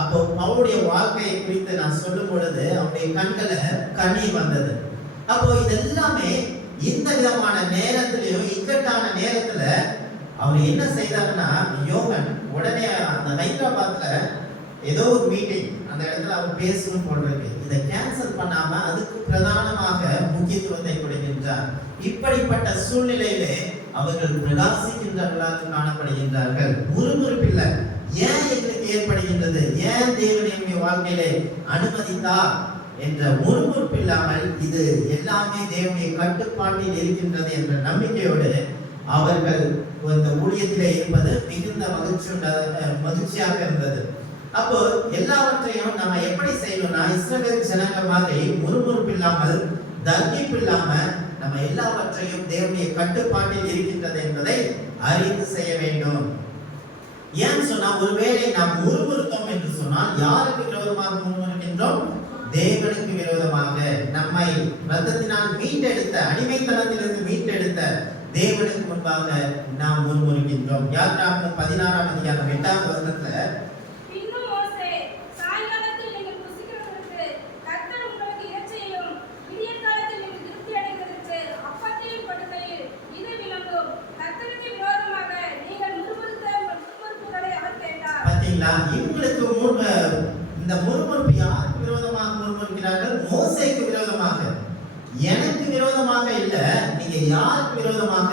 அப்போ அவருடைய வாழ்க்கையை குறித்து நான் சொல்லும் பொழுது அவருடைய கண்களை கண்ணீர் வந்தது. அப்போ இதெல்லாமே இந்த விதமான நேரத்திலையும் இக்கட்டான நேரத்துல அவர் என்ன செய்தாருன்னா, யோகன் உடனே அந்த ஹைதராபாத்ல ஏதோ ஒரு மீட்டிங், அந்த இடத்துல அவர் பேசணும் போன்றது, இதை கேன்சல் பண்ணாம அதுக்கு பிரதானமாக முக்கியத்துவத்தை கொடுக்கின்றார். இப்படிப்பட்ட சூழ்நிலையிலே அவர்கள் பிரகாசிக்கின்றவர்களாக காணப்படுகின்றார்கள். முறுமுறுப்பில்லை. ஏன் எங்களுக்கு ஏற்படுகின்றது, ஏன் தேவனுடைய வாழ்க்கையிலே அனுமதித்தார் என்ற முறுமுறுப்பு இல்லாமல் இது எல்லாமே தேவனுடைய கட்டுப்பாட்டில் இருக்கின்றது என்ற நம்பிக்கையோடு அவர்கள் இந்த ஊழியத்திலே இருப்பது மிகுந்த மகிழ்ச்சியாக இருந்தது. அப்போ எல்லாவற்றையும் நம்ம எப்படி செய்யணும்னா, இஸ்ரவேல் ஜனங்கள் மாதிரி முறுமுறுப்பு இல்லாமல் தர்கிப்பு இல்லாம நம்ம எல்லாவற்றையும் தேவனுடைய கட்டுப்பாட்டில் இருக்கின்றது என்பதை அறிந்து செய்ய வேண்டும். ஏன் சொன்னா, ஒருவேளை நாம் முறுமுறுத்தோம் என்று சொன்னால் யாருக்கு விரோதமாக முறுமுறுக்கின்றோம்? தேவனுக்கு விரோதமாக. நம்மை ரத்தத்தினால் மீட்டெடுத்த, அடிமைத்தனத்திலிருந்து மீட்டெடுத்த தேவனுக்கு முன்பாக நாம் முன்முறுகின்றோம். யாத்ராகமம் 16ஆம் அதிகாரம் 8ஆம் வசனத்துல பின்னும் மோசே, சாயங்காலத்தில் நீங்கள் புசிக்கிறதற்கு கர்த்தர் உங்களுக்கு இறைச்சியையும் விடியற்காலத்தில் நீங்கள் திருப்தி அடைவதற்கு அப்பத்தையும் கொடுக்கையில் இது விளங்கும். கர்த்தருக்கு விரோதமாக நீங்கள் முறுமுறுப்புகளை அவர் கேட்டார். பாத்தீங்களா, இவங்களுக்கு இந்த முறுமுறுப்பு யாருக்கு விரோதமாக முறுமுறுக்கிறார்கள்? மோசேக்கு விரோதமாக. எனக்கு விரோதமாக இல்ல, நீங்க யாருக்கு விரோதமாக?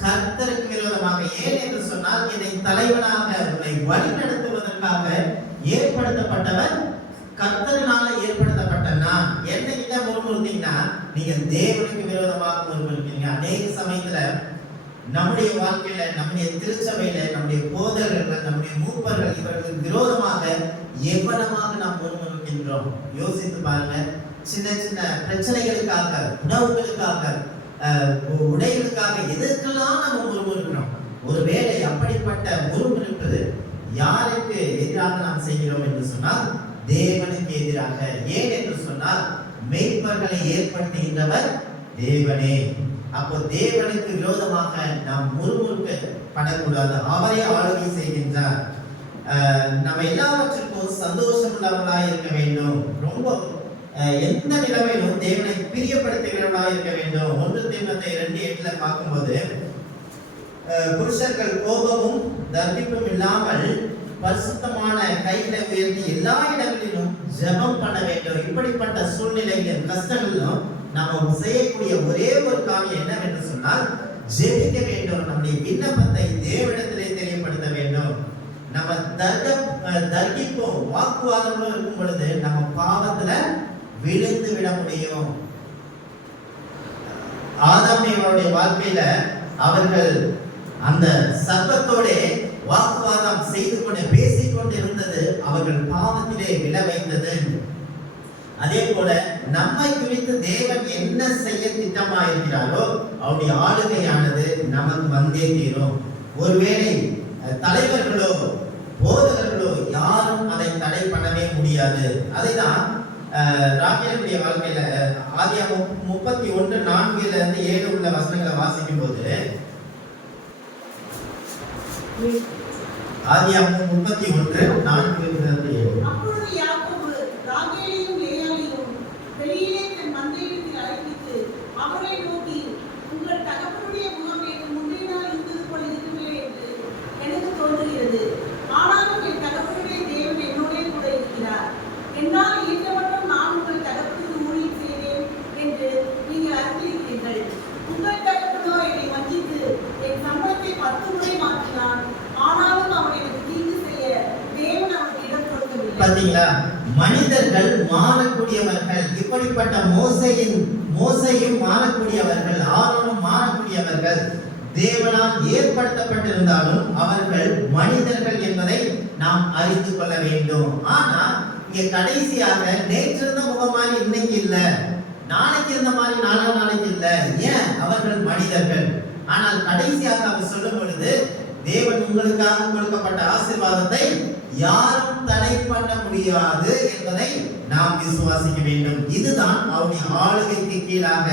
கர்த்தருக்கு விரோதமாக. ஏன் என்று சொன்னால், என்னை தலைவனாக உன்னை வழி நடத்துவதற்காக ஏற்படுத்தப்பட்டவர் கர்த்தரினால ஏற்படுத்தப்பட்ட நான். என்னைக்கிட்ட முறுமுறுத்தீங்கன்னா நீங்க தேவனுக்கு விரோதமாக முறுமுறுக்கிறீங்க. அநேக சமயத்துல நம்முடைய வாழ்க்கையில, நம்முடைய திருச்சபையில, நம்முடைய போதகர்கள், நம்முடைய மூப்பர்கள் இவர்களுக்கு விரோதமாக எவ்வளவாக நாம் முறுமுறுக்கின்றோம். யோசித்து பாருங்க. சின்ன சின்ன பிரச்சனைகளுக்காக, உணவுகளுக்காக, உடைகளுக்காக எதற்கெல்லாம் நம்ம முறுமுறுக்கிறோம். ஒருவேளை அப்படிப்பட்ட முறுமுறுப்பு யாருக்கு எதிராக நாம் செய்கிறோம் என்று சொன்னால் தேவனுக்கு எதிராக. ஏன் என்று சொன்னால் மெய்ப்பர்களை ஏற்படுத்துகின்றவர் தேவனே. அப்போ தேவனுக்கு விரோதமாக நாம் முறுமுறுக்க படக்கூடாது. அவரே ஆளுகை செய்கின்றார். நம்ம எல்லாவற்றிற்கும் சந்தோஷம் உள்ளவர்களாக இருக்க வேண்டும். ரொம்ப எந்த நிலைமையிலும் தேவனை பிரியப்படுத்துகிறவர்களாக இருக்க வேண்டும். 1 தீமோத்தேயு 2:8 பார்க்கும்போது புருஷர்கள் கோபமும் தர்பிப்பும் இல்லாமல் பரிசுத்தமான கைகளை உயர்த்தி எல்லா இடங்களிலும் ஜெபம் பண்ண வேண்டும். இப்படிப்பட்ட சூழ்நிலைகளின் கஷ்டங்களிலும் நாம் செய்யக்கூடிய ஒரே ஒரு காரியம் என்னவென்று சொன்னால் ஜெபிக்க வேண்டும். நம்முடைய விண்ணப்பத்தை தேவனிடத்திலே தெரியப்படுத்த வேண்டும். நம்ம தர்கிப்போம், வாக்குவாதங்களும் இருக்கும் பொழுது நம்ம பாவத்துல விழுந்து விட முடியும். ஆதாம் ஏவாளுடைய வாழ்க்கையில அவர்கள் அந்த சர்ப்பத்தோட வாக்குவாதம் செய்து கொண்டு பேசிக்கொண்டு இருந்தது அவர்கள் பாவத்திலே விழ வைத்தது. அதே போல நம்மை குறித்து தேவன் என்ன செய்ய திட்டமாயிருக்கிறாரோ அவருடைய ஆளுகையானது நமக்கு வந்தே தீரும். ஒருவேளை தலைவர்களோ போதகர்களோ யாரும் அதை தடை பண்ணவே முடியாது. அதைதான் ராகேலுடைய வாழ்க்கையில ஆதியாகமம் 31:4-7 உள்ள வசனங்களை வாசிக்கும் போது, ஆதியாகமம் 31:4-7 அப்பொழுது யாக்கோபு ராகேலையும் லேயாளையும் வெளியிலே தன் மந்தையிடத்தில் அழைப்பித்து அவரை நோக்கி, உங்கள் தகப்பனுடைய முகம் எனக்கு முந்தைய நாள் இருந்தது போல இருக்குமே என்று எனக்கு தோன்றுகிறது. ஆனாலும் என் தகப்பனுடைய தேவன் என்னோடே கூட இருக்கிறார். என்னால் இயற்றப்பட்டும் நான் உங்கள் தகப்பனுக்கு ஊழியம் செய்வேன் என்று நீங்கள் அறிந்திருக்கிறீர்கள். உங்கள் தகப்பனோ என்னை வஞ்சித்து என் சம்பளத்தை 10 முறை மாற்றினான். ஆனாலும் அவன் எனக்கு தீங்கு செய்ய தேவன் அவனுக்கு இடம் கொடுக்கவில்லை. பாத்தீங்களா, மனிதர்கள் மாறக்கூடியவர்கள். இப்படிப்பட்ட மோசையும் மாறக்கூடியவர்கள், ஆரோனும் மாறக்கூடியவர்கள். தேவனால் ஏற்படுத்தப்பட்டிருந்தாலும் அவர்கள் மனிதர்கள் என்பதை நாம் அறிந்து கொள்ள வேண்டும். ஆனா இங்க கடைசியாக நேற்று இருந்த முகம் மாதிரி இன்னைக்கு இல்ல, நாளைக்கு இருந்த மாதிரி நாளைக்கு இல்ல. ஏன்? அவர்கள் மனிதர்கள். ஆனால் கடைசியாக அவர் சொல்லும் பொழுது, தேவன் உங்களுக்காக கொடுக்கப்பட்ட ஆசீர்வாதத்தை யாரும் தடை பண்ண முடியாது என்பதை நாம் விசுவாசிக்க வேண்டும். இதுதான் அவருடைய ஆளுகைக்கு கீழாக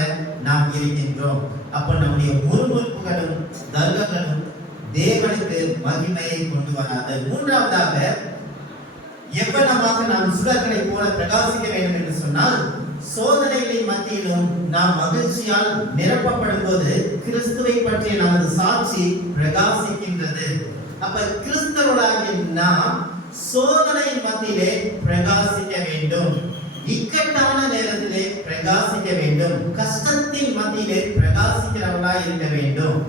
நாம் இருக்கின்றோம். அப்ப நம்முடைய முறுமுறுப்புகளும் தர்க்கங்களும் தேவனுக்கு மகிமையை கொண்டு வராது. மூன்றாவதாக, எவ்வளவாக நாம் சுடர்களை போல பிரகாசிக்க வேண்டும் என்று சொன்னால், சோதனைகளின் மத்தியிலும் நாம் மகிழ்ச்சியால் நிரப்பப்படும் போது கிறிஸ்துவை பற்றிய நமது சாட்சி பிரகாசிக்கின்றது. அப்ப கிறிஸ்தவர்களாகிய நாம் சோதனையின் மத்தியிலே பிரகாசிக்க வேண்டும். இக்கட்டான நேரத்திலே பிரகாசிக்க வேண்டும். கஷ்டத்தின் மத்தியிலே பிரகாசிக்கிறவர்களாய் இருக்க வேண்டும்.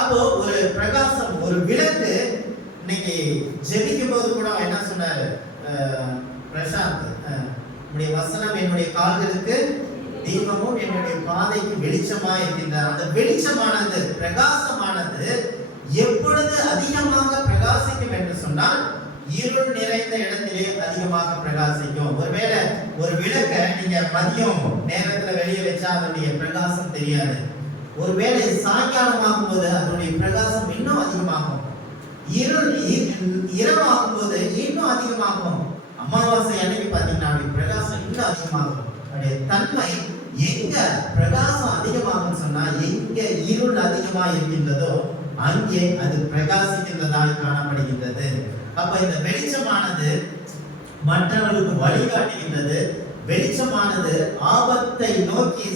அப்போ ஒரு பிரகாசம், ஒரு விளக்கு. இன்னைக்கு ஜெபிக்கும் போது கூட என்ன சொன்னாரு பிரசாந்த், உடைய வசனம் என்னுடைய கால்களுக்கு தீபமும் என்னுடைய பாதைக்கு வெளிச்சமா இருக்கின்றார். அந்த வெளிச்சமானது, பிரகாசமானது எப்பொழுது அதிகமாக பிரகாசிக்கும் என்று சொன்னால் இருள் நிறைந்த இடத்திலே அதிகமாக பிரகாசிக்கும். ஒருவேளை ஒரு விளக்க நீங்க மதியம் நேரத்துல வெளியே வச்சா அதனுடைய பிரகாசம் தெரியாது. ஒருவேளை சாயங்காலமாகும் போது அதனுடைய பிரகாசம் இன்னும் அதிகமாகும். இரவாகும் போது இன்னும் அதிகமாகும். அமாவாசை அன்னைக்கு பார்த்தீங்கன்னா பிரகாசம் இன்னும் அதிகமாகும். அவருடைய தன்மை எங்க பிரகாசம் அதிகமாகும் சொன்னா, எங்க இருள் அதிகமா இருக்கின்றதோ அங்கே அது பிரகாசிக்கின்றதாய் காணப்படுகின்றது. அப்ப இந்த வெளிச்சமானது மற்றவர்களுக்கு வழிகாட்டுகின்றது. வெளிச்சமானது ஆபத்தை நோக்கி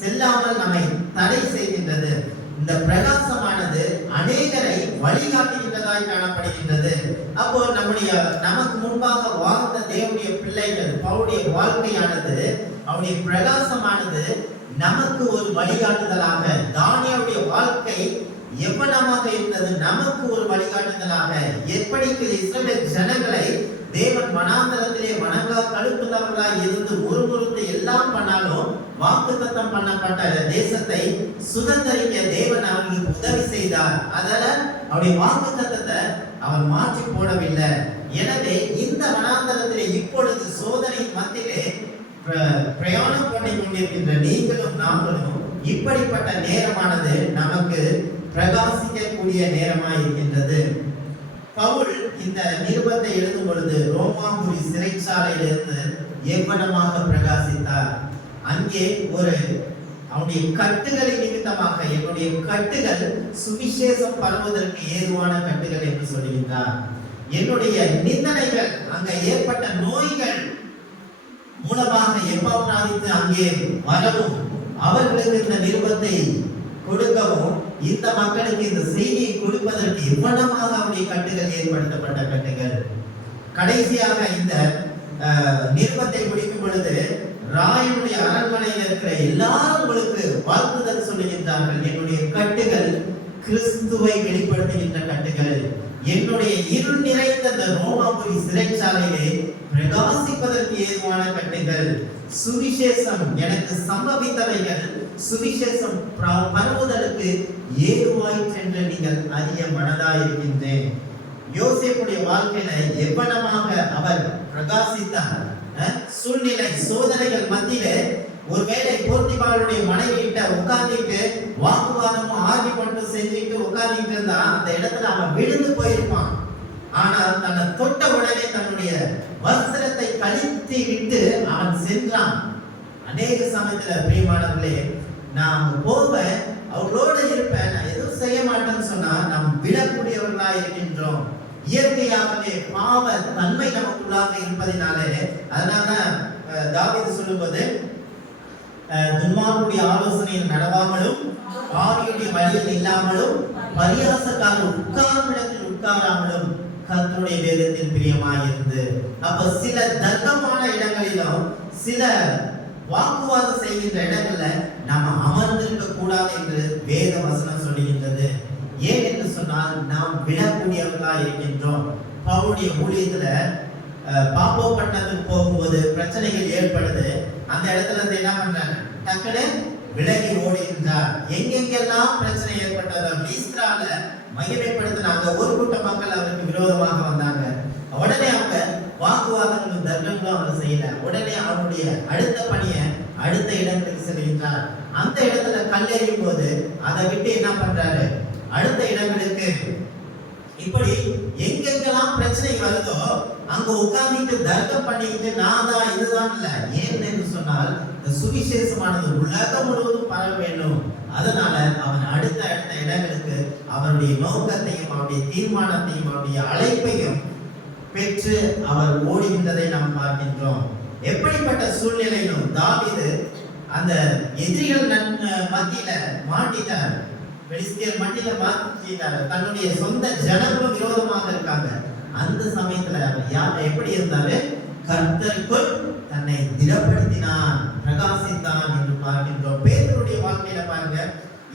செல்லாமல் நம்மை தடை செய்கின்றது. இந்த பிரகாசமானது அநேகரை வழிகாட்டுகின்றதாய் காணப்படுகின்றது. அப்போ நமக்கு முன்பாக வாழ்ந்த தேவனுடைய பிள்ளைகள் பவுலுடைய வாழ்க்கையானது, அவருடைய பிரகாசமானது நமக்கு ஒரு வழிகாட்டுதலாக, தானியேலுடைய வாழ்க்கை எவ்வளவாக இருந்தது நமக்கு ஒரு வழிகாட்டுதலாக, எப்படிக்கு இஸ்ரவேல் ஜனங்களை தேவன் வனாந்தரத்திலே வணங்கா கழுத்துள்ளவர்களாய் இருந்து முறுமுறுத்து எல்லாம் பண்ணாலும் வாக்குத்தத்தம் பண்ணப்பட்ட தேசத்தை சுதந்திரிக்க தேவன் அவர்களுக்கு உதவி செய்தார். அதனால அவருடைய வாக்குத்தத்தத்தை அவர் மாற்றி போடவில்லை. எனவே இந்த வனாந்தரத்திலே இப்பொழுது சோதனையின் மத்தியிலே பிரயாணம் பண்ணி கொண்டிருக்கின்ற நீங்களும் நாங்களும் இப்படிப்பட்ட நேரமானது நமக்கு பிரகாசிக்கக்கூடிய நேரமாய் இருக்கின்றது. பவுல் இந்த நிருபத்தை எழுதும் பொழுது ரோமாபுரி சிறைச்சாலையிலிருந்து எவ்வளமாக பிரகாசித்தார். அங்கே அவனுடைய கட்டுகளின் நிமித்தமாக, என்னுடைய கட்டுகள் சுவிசேஷம் பரவுவதற்கு ஏதுவான கட்டுகள் என்று சொல்லுகின்றார். என்னுடைய நிந்தனைகள், அங்க ஏற்பட்ட நோய்கள் மூலமாக எப்பாப்ராதித்து அங்கே வரவும், அவர்களுக்கு இந்த நிருபத்தை கொடுக்கவும், இந்த மக்களுக்கு இந்த செய்தியை கொடுப்பதற்கு இவ்வளமாக அவருடைய கட்டுகள் ஏற்படுத்தப்பட்ட கட்டுகள். கடைசியாக இந்த நிருபத்தை முடிக்கும் பொழுது ராயனுடைய அரண்மனையில் இருக்கிற எல்லாரும் உங்களுக்கு வாழ்த்துதல் சொல்லுகின்றார்கள். என்னுடைய கட்டுகள் கிறிஸ்துவை வெளிப்படுத்துகின்ற கட்டுகள். என்னுடைய இருள் நிறைந்த இந்த ரோமாபுரி சிறைச்சாலையிலே பிரகாசிப்பதற்கு ஏதுவான கட்டுகள். சுவிசேஷம் எனக்கு சம்பவித்தவைகள் சுவிசேஷம் பரவுதலுக்கு ஏதுவாயிற்று என்று நீங்கள் அறிய மனதாயிருக்கின்றேன். யோசேப்புடைய வாழ்க்கையில எவ்வளமாக அவர் பிரகாசித்தார். சூழ்நிலை சோதனைகள் மத்தியில ஒருவேளை போர்த்திபாளுடைய மனைவியிட்ட உட்கார்ந்துட்டு வாக்குவாதமும் ஆர்கியுமெண்ட் செஞ்சுட்டு உட்கார்ந்துட்டு இருந்தா அந்த இடத்துல அவன் விழுந்து போயிருப்பான். ஆனால் தன்னை தொட்ட உடனே தன்னுடைய வஸ்திரத்தை கழித்து விட்டு அவன் சென்றான். அநேக சமயத்துல பிரியமானவர்களே, நான் போவேன், அவர்களோடு இருப்பேன், நான் எதுவும் செய்ய மாட்டேன்னு சொன்னா நாம் விழக்கூடியவர்களா இருக்கின்றோம். இயற்கையாகவே பாவ தன்மை நமக்குள்ளாக இருப்பதினாலே, அதனால தாவீது சொல்லும்போது துன்மார்க்குடைய ஆலோசனையில் நடவாமலும் பாவியுடைய வழியில் இல்லாமலும் பரியாசக்காரர் உட்காரும் இடத்தில் உட்காராமலும் கர்த்தருடைய வேதத்தில் பிரியமாயிருந்து. அப்ப சில தர்க்கமான இடங்களிலும் சில வாக்குவாதம் செய்கின்ற இடங்கள்ல நாம அமர்ந்திருக்க கூடாது என்று வேத வசனம் சொல்லுகின்றது. ஏன் என்று சொன்னால் நாம் விழக்கூடியவர்களா இருக்கின்றோம். பவுலுடைய ஊழியத்துல பாப்பப்பட்டதுக்கு போகும்போது பிரச்சனைகள் ஏற்படுது. அந்த இடத்துல இருந்து என்ன பண்றாங்க, டக்குனு விலகி ஓடுகின்றார். எங்கெங்கெல்லாம் பிரச்சனை ஏற்பட்டது, லீஸ்திரால மகிமைப்படுத்தினாங்க. ஒரு கூட்ட மக்கள் அவருக்கு விரோதமாக வந்தாங்க. உடனே அவங்க வாக்குவாதங்களும் தர்க்கங்களும் அவர் செய்யல. உடனே அவருடைய அடுத்த பணியை அடுத்த இடங்களுக்கு செல்கின்றார். அந்த இடத்துல கல்லெறியும் போது அதை விட்டு என்ன பண்றாரு, அடுத்த இடங்களுக்கு. இப்படி எங்கெங்கெல்லாம் பிரச்சனை வருதோ அங்க உட்கார்ந்துட்டு தர்க்கம் பண்ணிக்கிட்டு நான் தான் இதுதான் இல்ல. ஏன் என்று சொன்னால் இந்த சுவிசேஷமானது உலகம் முழுவதும் பரவ வேண்டும். அதனால அவன் அடுத்த இடங்களுக்கு அவருடைய நோக்கத்தையும் அவருடைய தீர்மானத்தையும் அவருடைய அழைப்பையும் பெற்று அவர் ஓடுகின்றதை நாம் பார்க்கின்றோம். எப்படிப்பட்ட சூழ்நிலையிலும் தாவீது அந்த எதிரிகள் மத்தியில மாட்டிட்டார். பெலிஸ்தியர் மத்தியில மாட்டிட்டார். தன்னுடைய சொந்த ஜனங்களும் விரோதமாக இருக்காங்க. அந்த சமயத்துல அவர் எப்படி இருந்தாரு, கர்த்தருக்குள் தன்னை திடப்படுத்தினான், பிரகாசித்தான் என்று பார்க்கின்றோம். பேதுருடைய வாழ்க்கையில பாருங்க,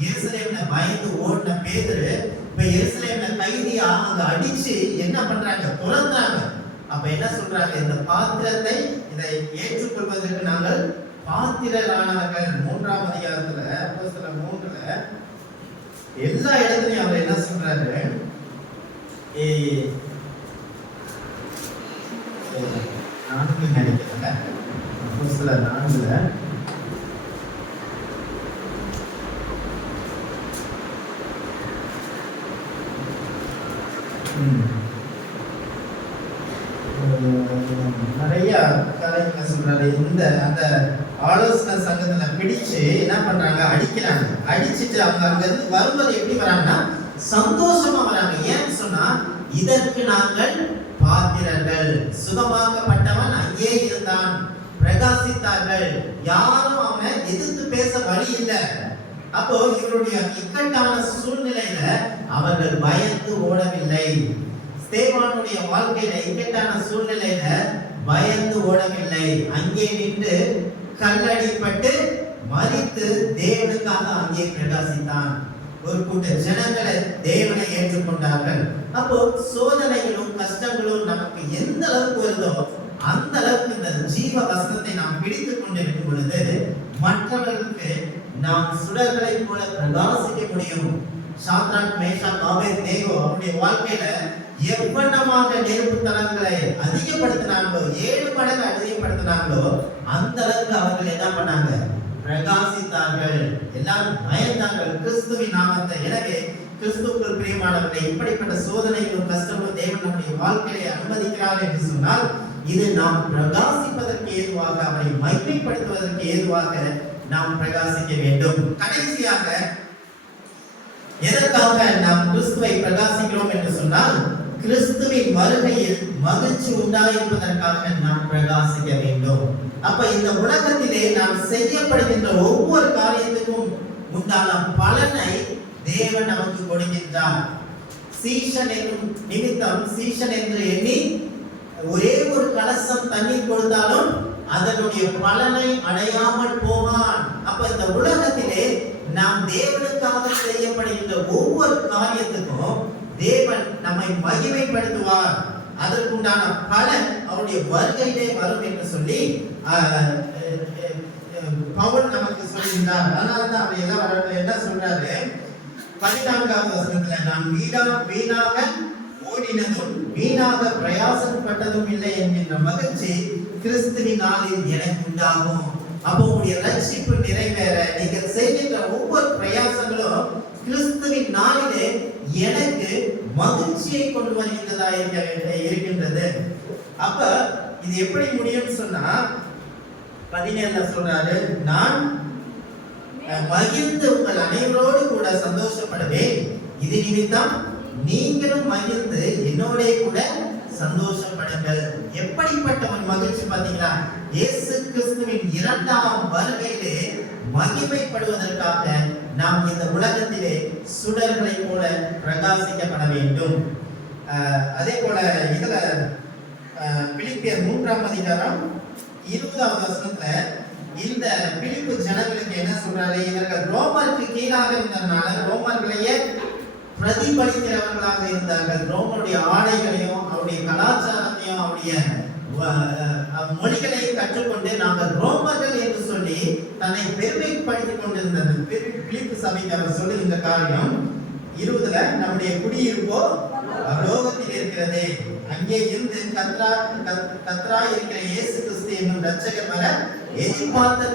எருசலேம்ல பயந்து ஓடின பேதுரு இப்ப எருசலேம்ல கைதியா அங்க அடிச்சு என்ன பண்றாங்க, துரத்துறாங்க. அப்ப என்ன சொல்றாங்க, இந்த பாத்திரத்தை இதை ஏற்றுக்கொள்வதற்கு நாங்கள் பாத்திரரானவர்கள். 3ஆம் அதிகாரத்துல அப்போஸ்தலர் 3ல எல்லா இடத்துலயும் அவர் என்ன சொல்றாரு, நான்கு நினைக்கிறேன், அப்போஸ்தலர் 4ல நிறைய கதைகளை சொல்றாரு. இந்த அந்த ஆலோசனை சங்கத்துல பிடிச்சு என்ன பண்றாங்க, அடிக்கிறாங்க. அடிச்சுட்டு அவங்க அங்க இருந்து வரும்போது எப்படி வராங்கன்னா சந்தோஷமா வராங்க. ஏன்னு சொன்னா இதற்கு நாங்கள் பாத்திரர்கள். சுகமாக்கப்பட்டவன் அங்கே இருந்தான், பிரகாசித்தார்கள். யாரும் அவனை எதிர்த்து பேச வழி இல்லை. அப்போ இவருடைய இக்கட்டான சூழ்நிலையில அவர்கள் பயந்து ஓடவில்லை. ஸ்தேவானுடைய வாழ்க்கையில இக்கட்டான சூழ்நிலையில பயந்து ஓடவில்லை. அங்கே நின்று கல்லடிப்பட்டு மரித்து தேவனுக்காக அங்கே பிரகாசித்தான். ஒரு கூட்ட ஜனங்களை தேவனை ஏற்றுக்கொண்டார்கள். அப்போ சோதனைகளும் கஷ்டங்களும் நமக்கு எந்த அளவுக்கு வருதோ அந்த அளவுக்கு இந்த ஜீவ வசனத்தை நாம் பிடித்துக் கொண்டிருக்கும் பொழுது மற்றவர்களுக்கு நாம் சுடர்களை போல பிரகாசிக்க முடியும். சாத்ராக், மேஷாக், ஆபேத்நேகோ அவருடைய வாழ்க்கையில எவ்வளவாக நெருப்பு தலங்களை அதிகப்படுத்தினாங்களோ, 7 மடங்கு அதிகப்படுத்தினாங்களோ அந்த அளவுக்கு அவர்கள் என்ன பண்ணாங்க, பிரகாசித்தார்கள். எல்லாரும் பயந்தார்கள் கிறிஸ்துவின் நாமத்தை. எனவே கிறிஸ்துவுக்குள் பிரியமானவர்களே, இப்படிப்பட்ட சோதனைகளும் கஷ்டங்களும் தேவன் நம்முடைய வாழ்க்கையை அனுமதிக்கிறார் என்று சொன்னால் இது நாம் பிரகாசிப்பதற்கு ஏதுவாக, அவரை மகிமைப்படுத்துவதற்கு ஏதுவாக நாம் பிரகாசிக்க வேண்டும். கடைசியாக எதற்காக நாம் கிறிஸ்துவை பிரகாசிக்கிறோம் என்று சொன்னால் கிறிஸ்துவின் வருகையில் மகிழ்ச்சி உண்டாயிருப்பதற்காக நாம் பிரகாசிக்க வேண்டும். அப்ப இந்த உலகத்திலே நாம் செய்யப்படுகின்ற ஒவ்வொரு காரியத்துக்கும் உண்டான பலனை தேவன் நமக்கு கொடுக்கின்றார். சீஷன் என்னும் நிமித்தம், சீஷன் என்று எண்ணி ஒரே ஒரு கலசம் தண்ணீர் கொடுத்தாலும் அதனுடைய பலனை அடையாமல் போவான். அப்ப இந்த உலகத்திலே நாம் தேவனுக்காக செய்யப்படுகின்ற ஒவ்வொரு காரியத்துக்கும் தேவன் நம்மை மகிமைப்படுத்துவார். அதற்குண்டான பலன் அவருடைய வருகையிலே வரும் என்று சொல்லி பவுல் நமக்கு சொல்கின்றார். அதனால்தான் அவர் என்ன சொல்றாரு, 14வது வசனத்துல, நான் வீணாக ஓடினதும் வீணாக பிரயாசப்பட்டதும் இல்லை என்கின்ற மகிழ்ச்சி கிறிஸ்துவின் நாளில் எனக்கு உண்டாகும். அப்போ உங்களுடைய ரட்சிப்பு நிறைவேற நீங்கள் செய்கின்ற ஒவ்வொரு பிரயாசங்களும் கிறிஸ்துவின் நாளிலே எனக்கு மகிழ்ச்சியை கொண்டு வருகின்றதா இருக்கின்றது. அப்ப இது எப்படி முடியும் சொன்னா 17 சொல்றாரு, நான் மகிழ்ந்து உங்கள் அனைவரோடு கூட சந்தோஷப்படுவேன். இது நிமித்தம் நீங்களும் மகிழ்ந்து என்னோட கூட சந்தோஷப்படுங்கள். எப்படிப்பட்ட ஒரு மகிழ்ச்சி பாத்தீங்களா? இயேசு கிறிஸ்துவின் 2ஆம் வருகையிலே மகிமைப்படுவதற்காக நாம் இந்த உலகத்திலே சுடர்களை போல பிரகாசிக்கப்பட வேண்டும். அதே போல இதுல பிலிப்பியர் 3ஆம் அதிகாரம் 20வது வசனத்துல இந்த பிலிப்பு ஜனங்களுக்கு என்ன சொல்றாரு, இவர்கள் ரோமருக்கு கீழாக இருந்ததுனால ரோமர்களையே பிரதிபலிக்கிறவர்களாக இருந்தார்கள். ரோமனுடைய ஆடைகளையும் அவருடைய கலாச்சாரத்தையும் அவருடைய மொழிகளையும் கற்றுக்கொண்டு நாங்கள் ரோமர்கள் என்று சொல்லி தன்னை பெருமைப்படுத்திக் கொண்டிருந்தது. பிலிப்பு சபைக்கு அவர் சொல்லுகின்ற காரியம் 20ல, நம்முடைய குடியிருப்போ லோகத்தில் இருக்கிறதே, அங்கே இருந்து கத்ரா இருக்கிற இயேசு கிறிஸ்து என்னும் ரட்சகர் வர எதிர்பார்த்து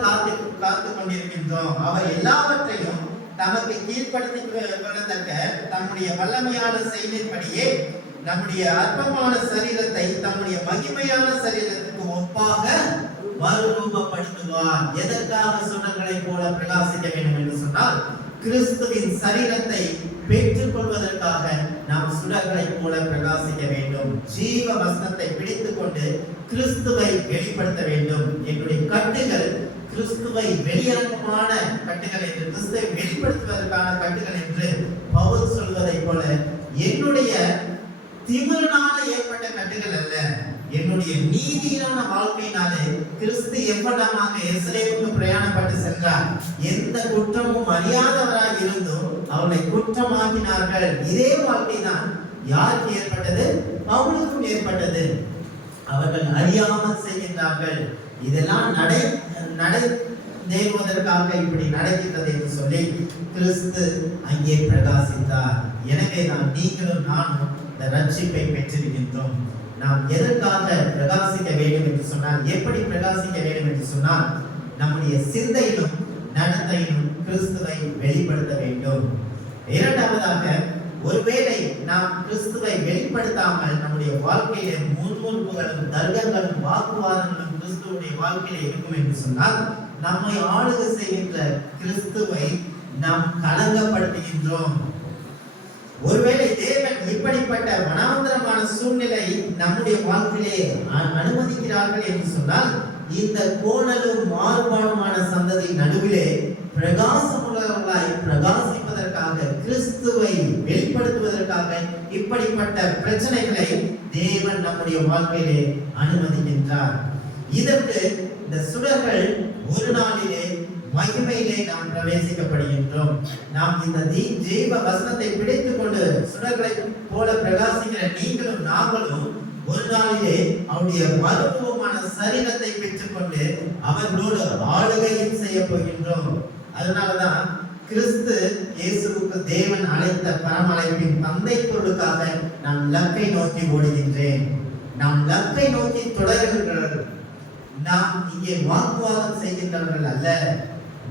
காத்து கொண்டிருக்கின்றோம். அவர் எல்லாவற்றையும் நமக்கு கீழ்ப்படுத்தி கொள்ளத்தக்க தம்முடைய வல்லமையான செயலின்படியே நம்முடைய அற்பமான சரீரத்தை தம்முடைய மகிமையான சரீரத்துக்கு ஒப்பாக மறுரூபப்படுத்துவார். எதற்காக சுடர்களை போல பிரகாசிக்க வேண்டும் என்று சொன்னால் கிறிஸ்துவின் சரீரத்தை பெற்றுக் கொள்வதற்காக நாம் சுடர்களை போல பிரகாசிக்க வேண்டும். ஜீவ வசனத்தை பிடித்துக் கொண்டு கிறிஸ்துவை வெளிப்படுத்த வேண்டும். என்னுடைய கட்டுகள் கிறிஸ்துவை வெளியரங்கமான கட்டுகள் என்று, கிறிஸ்துவை வெளிப்படுத்துவதற்கான கட்டுகள் என்று பவுல் சொல்வதை போல என்னுடைய திமிரனால ஏற்பட்ட கட்டுகள் அல்ல, என்னுடைய நீதியான வாழ்க்கையினாலே கிறிஸ்து எவ்வளவாக எருசலேமுக்கு பிரயாணப்பட்டு சென்றார். எந்த குற்றமும் அறியாதவராக இருந்தும் அவனை குற்றமாக்கினார்கள். இதே வாழ்க்கை தான் யாருக்கு ஏற்பட்டது? பவுலுக்கும் ஏற்பட்டது. அவர்கள் அறியாமல் செய்கின்றார்கள். இதெல்லாம் நடந்தேறுவதற்காக இப்படி நடக்கின்றது என்று சொல்லி கிறிஸ்து அங்கே பிரகாசித்தார். எனவே நீங்களும் நானும் இந்த ரட்சிப்பை பெற்றிருக்கின்றோம். நாம் எதற்காக பிரகாசிக்க வேண்டும் என்று சொன்னால், எப்படி பிரகாசிக்க வேண்டும் என்று சொன்னால் நம்முடைய சிந்தையிலும் நடத்தையிலும் கிறிஸ்துவை வெளிப்படுத்த வேண்டும். இரண்டாவதாக, ஒருவேளை நாம் கிறிஸ்துவை வெளிப்படுத்தாமல் நம்முடைய வாழ்க்கையில முன்முன்புகளும் தர்க்கங்களும் வாக்குவாதங்களும் கிறிஸ்துவுடைய வாழ்க்கையில இருக்கும் என்று சொன்னால், நம்மை ஆளுகை செய்கின்ற கிறிஸ்துவை நாம் களங்கப்படுத்துகின்றோம். ஒருவேளை தேவன் இப்படிப்பட்ட வனாந்தரமான சூழ்நிலை நம்முடைய வாழ்க்கையிலே அனுமதிக்கிறார்கள் என்று சொன்னால், இந்த கோணலும் மாறுபாடுமான சந்ததி நடுவிலே பிரகாசமுள்ளவர்களாய் பிரகாசிப்பதற்காக, கிறிஸ்துவை வெளிப்படுத்துவதற்காக இப்படிப்பட்ட பிரச்சனைகளை தேவன் நம்முடைய வாழ்க்கையிலே அனுமதிக்கின்றார். இதற்கு இந்த சுடர்கள் ஒரு நாளிலே மகிமையிலே நாம் பிரவேசிக்கப்படுகின்றோம். நாம் இந்த ஜீவ வசனத்தை பிடித்துக் கொண்டு சுடர்களை போல பிரகாசிக்கிற நீங்களும் நாங்களும் ஒரு நாளிலே அவருடைய மருத்துவமான சரீரத்தை பெற்றுக்கொண்டு அவர்களோடு ஆளுகையும் செய்ய போகின்றோம். அதனாலதான் கிறிஸ்து இயேசுவுக்கு தேவன் அழைத்த பரமழைப்பின் தந்தை பொருளுக்காக நான் லக்கை நோக்கி ஓடுகின்றேன். நாம் லக்கை நோக்கி தொடர்கிறவர்கள், நாம் இங்கே வாக்குவாதம் செய்கின்றவர்கள் அல்ல.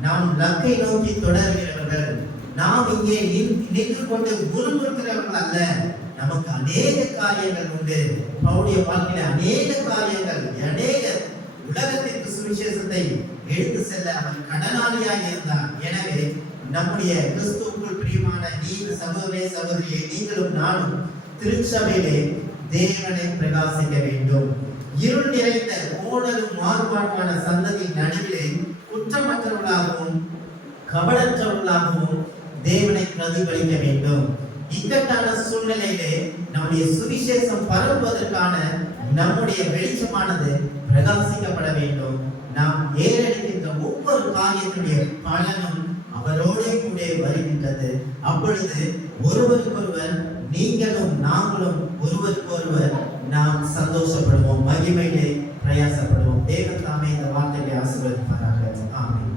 நாம் லக்கை நோக்கி தொடர்கிறவர்கள். நாம் இங்கே நின்று கொண்டு முறுமுறுக்கிறவர்கள் அல்ல. நமக்கு அநேக காரியங்கள் உண்டு. அவருடைய வாழ்க்கையில அநேக காரியங்கள், அநேக உலகத்திற்கு சுவிசேஷத்தை எடுத்து செல்ல அவன் கடனாளியாக இருந்தான். எனவே நம்முடைய கிறிஸ்துவுக்குள் பிரியமான சகோதரே சகோதரியே, நீங்களும் நானும் திருச்சபையிலே தேவனை பிரகாசிக்க வேண்டும். இருள் நிறைந்த கோணலும் மாறுபாடுமான சந்ததி நடுவிலே குற்றமற்றவர்களாகவும் கபடற்றவர்களாகவும் தேவனை பிரதிபலிக்க வேண்டும். இக்கட்டான சூழ்நிலையிலே நம்முடைய சுவிசேஷம் பரவுவதற்கான நம்முடைய வெளிச்சமானது பிரகாசிக்கப்பட வேண்டும். நாம் ஏறெடுக்கின்ற ஒவ்வொரு காரியத்துடைய பலனும் அவரோடே கூட வருகின்றது. அப்பொழுது ஒருவருக்கொருவர், நீங்களும் நாங்களும் ஒருவருக்கொருவர் நாம் சந்தோஷப்படுவோம், மகிமையிலே பிரயாசப்படுவோம். தேவன் தாமே இந்த வார்த்தையை ஆசீர்வதிப்பாராக. ஆமென்.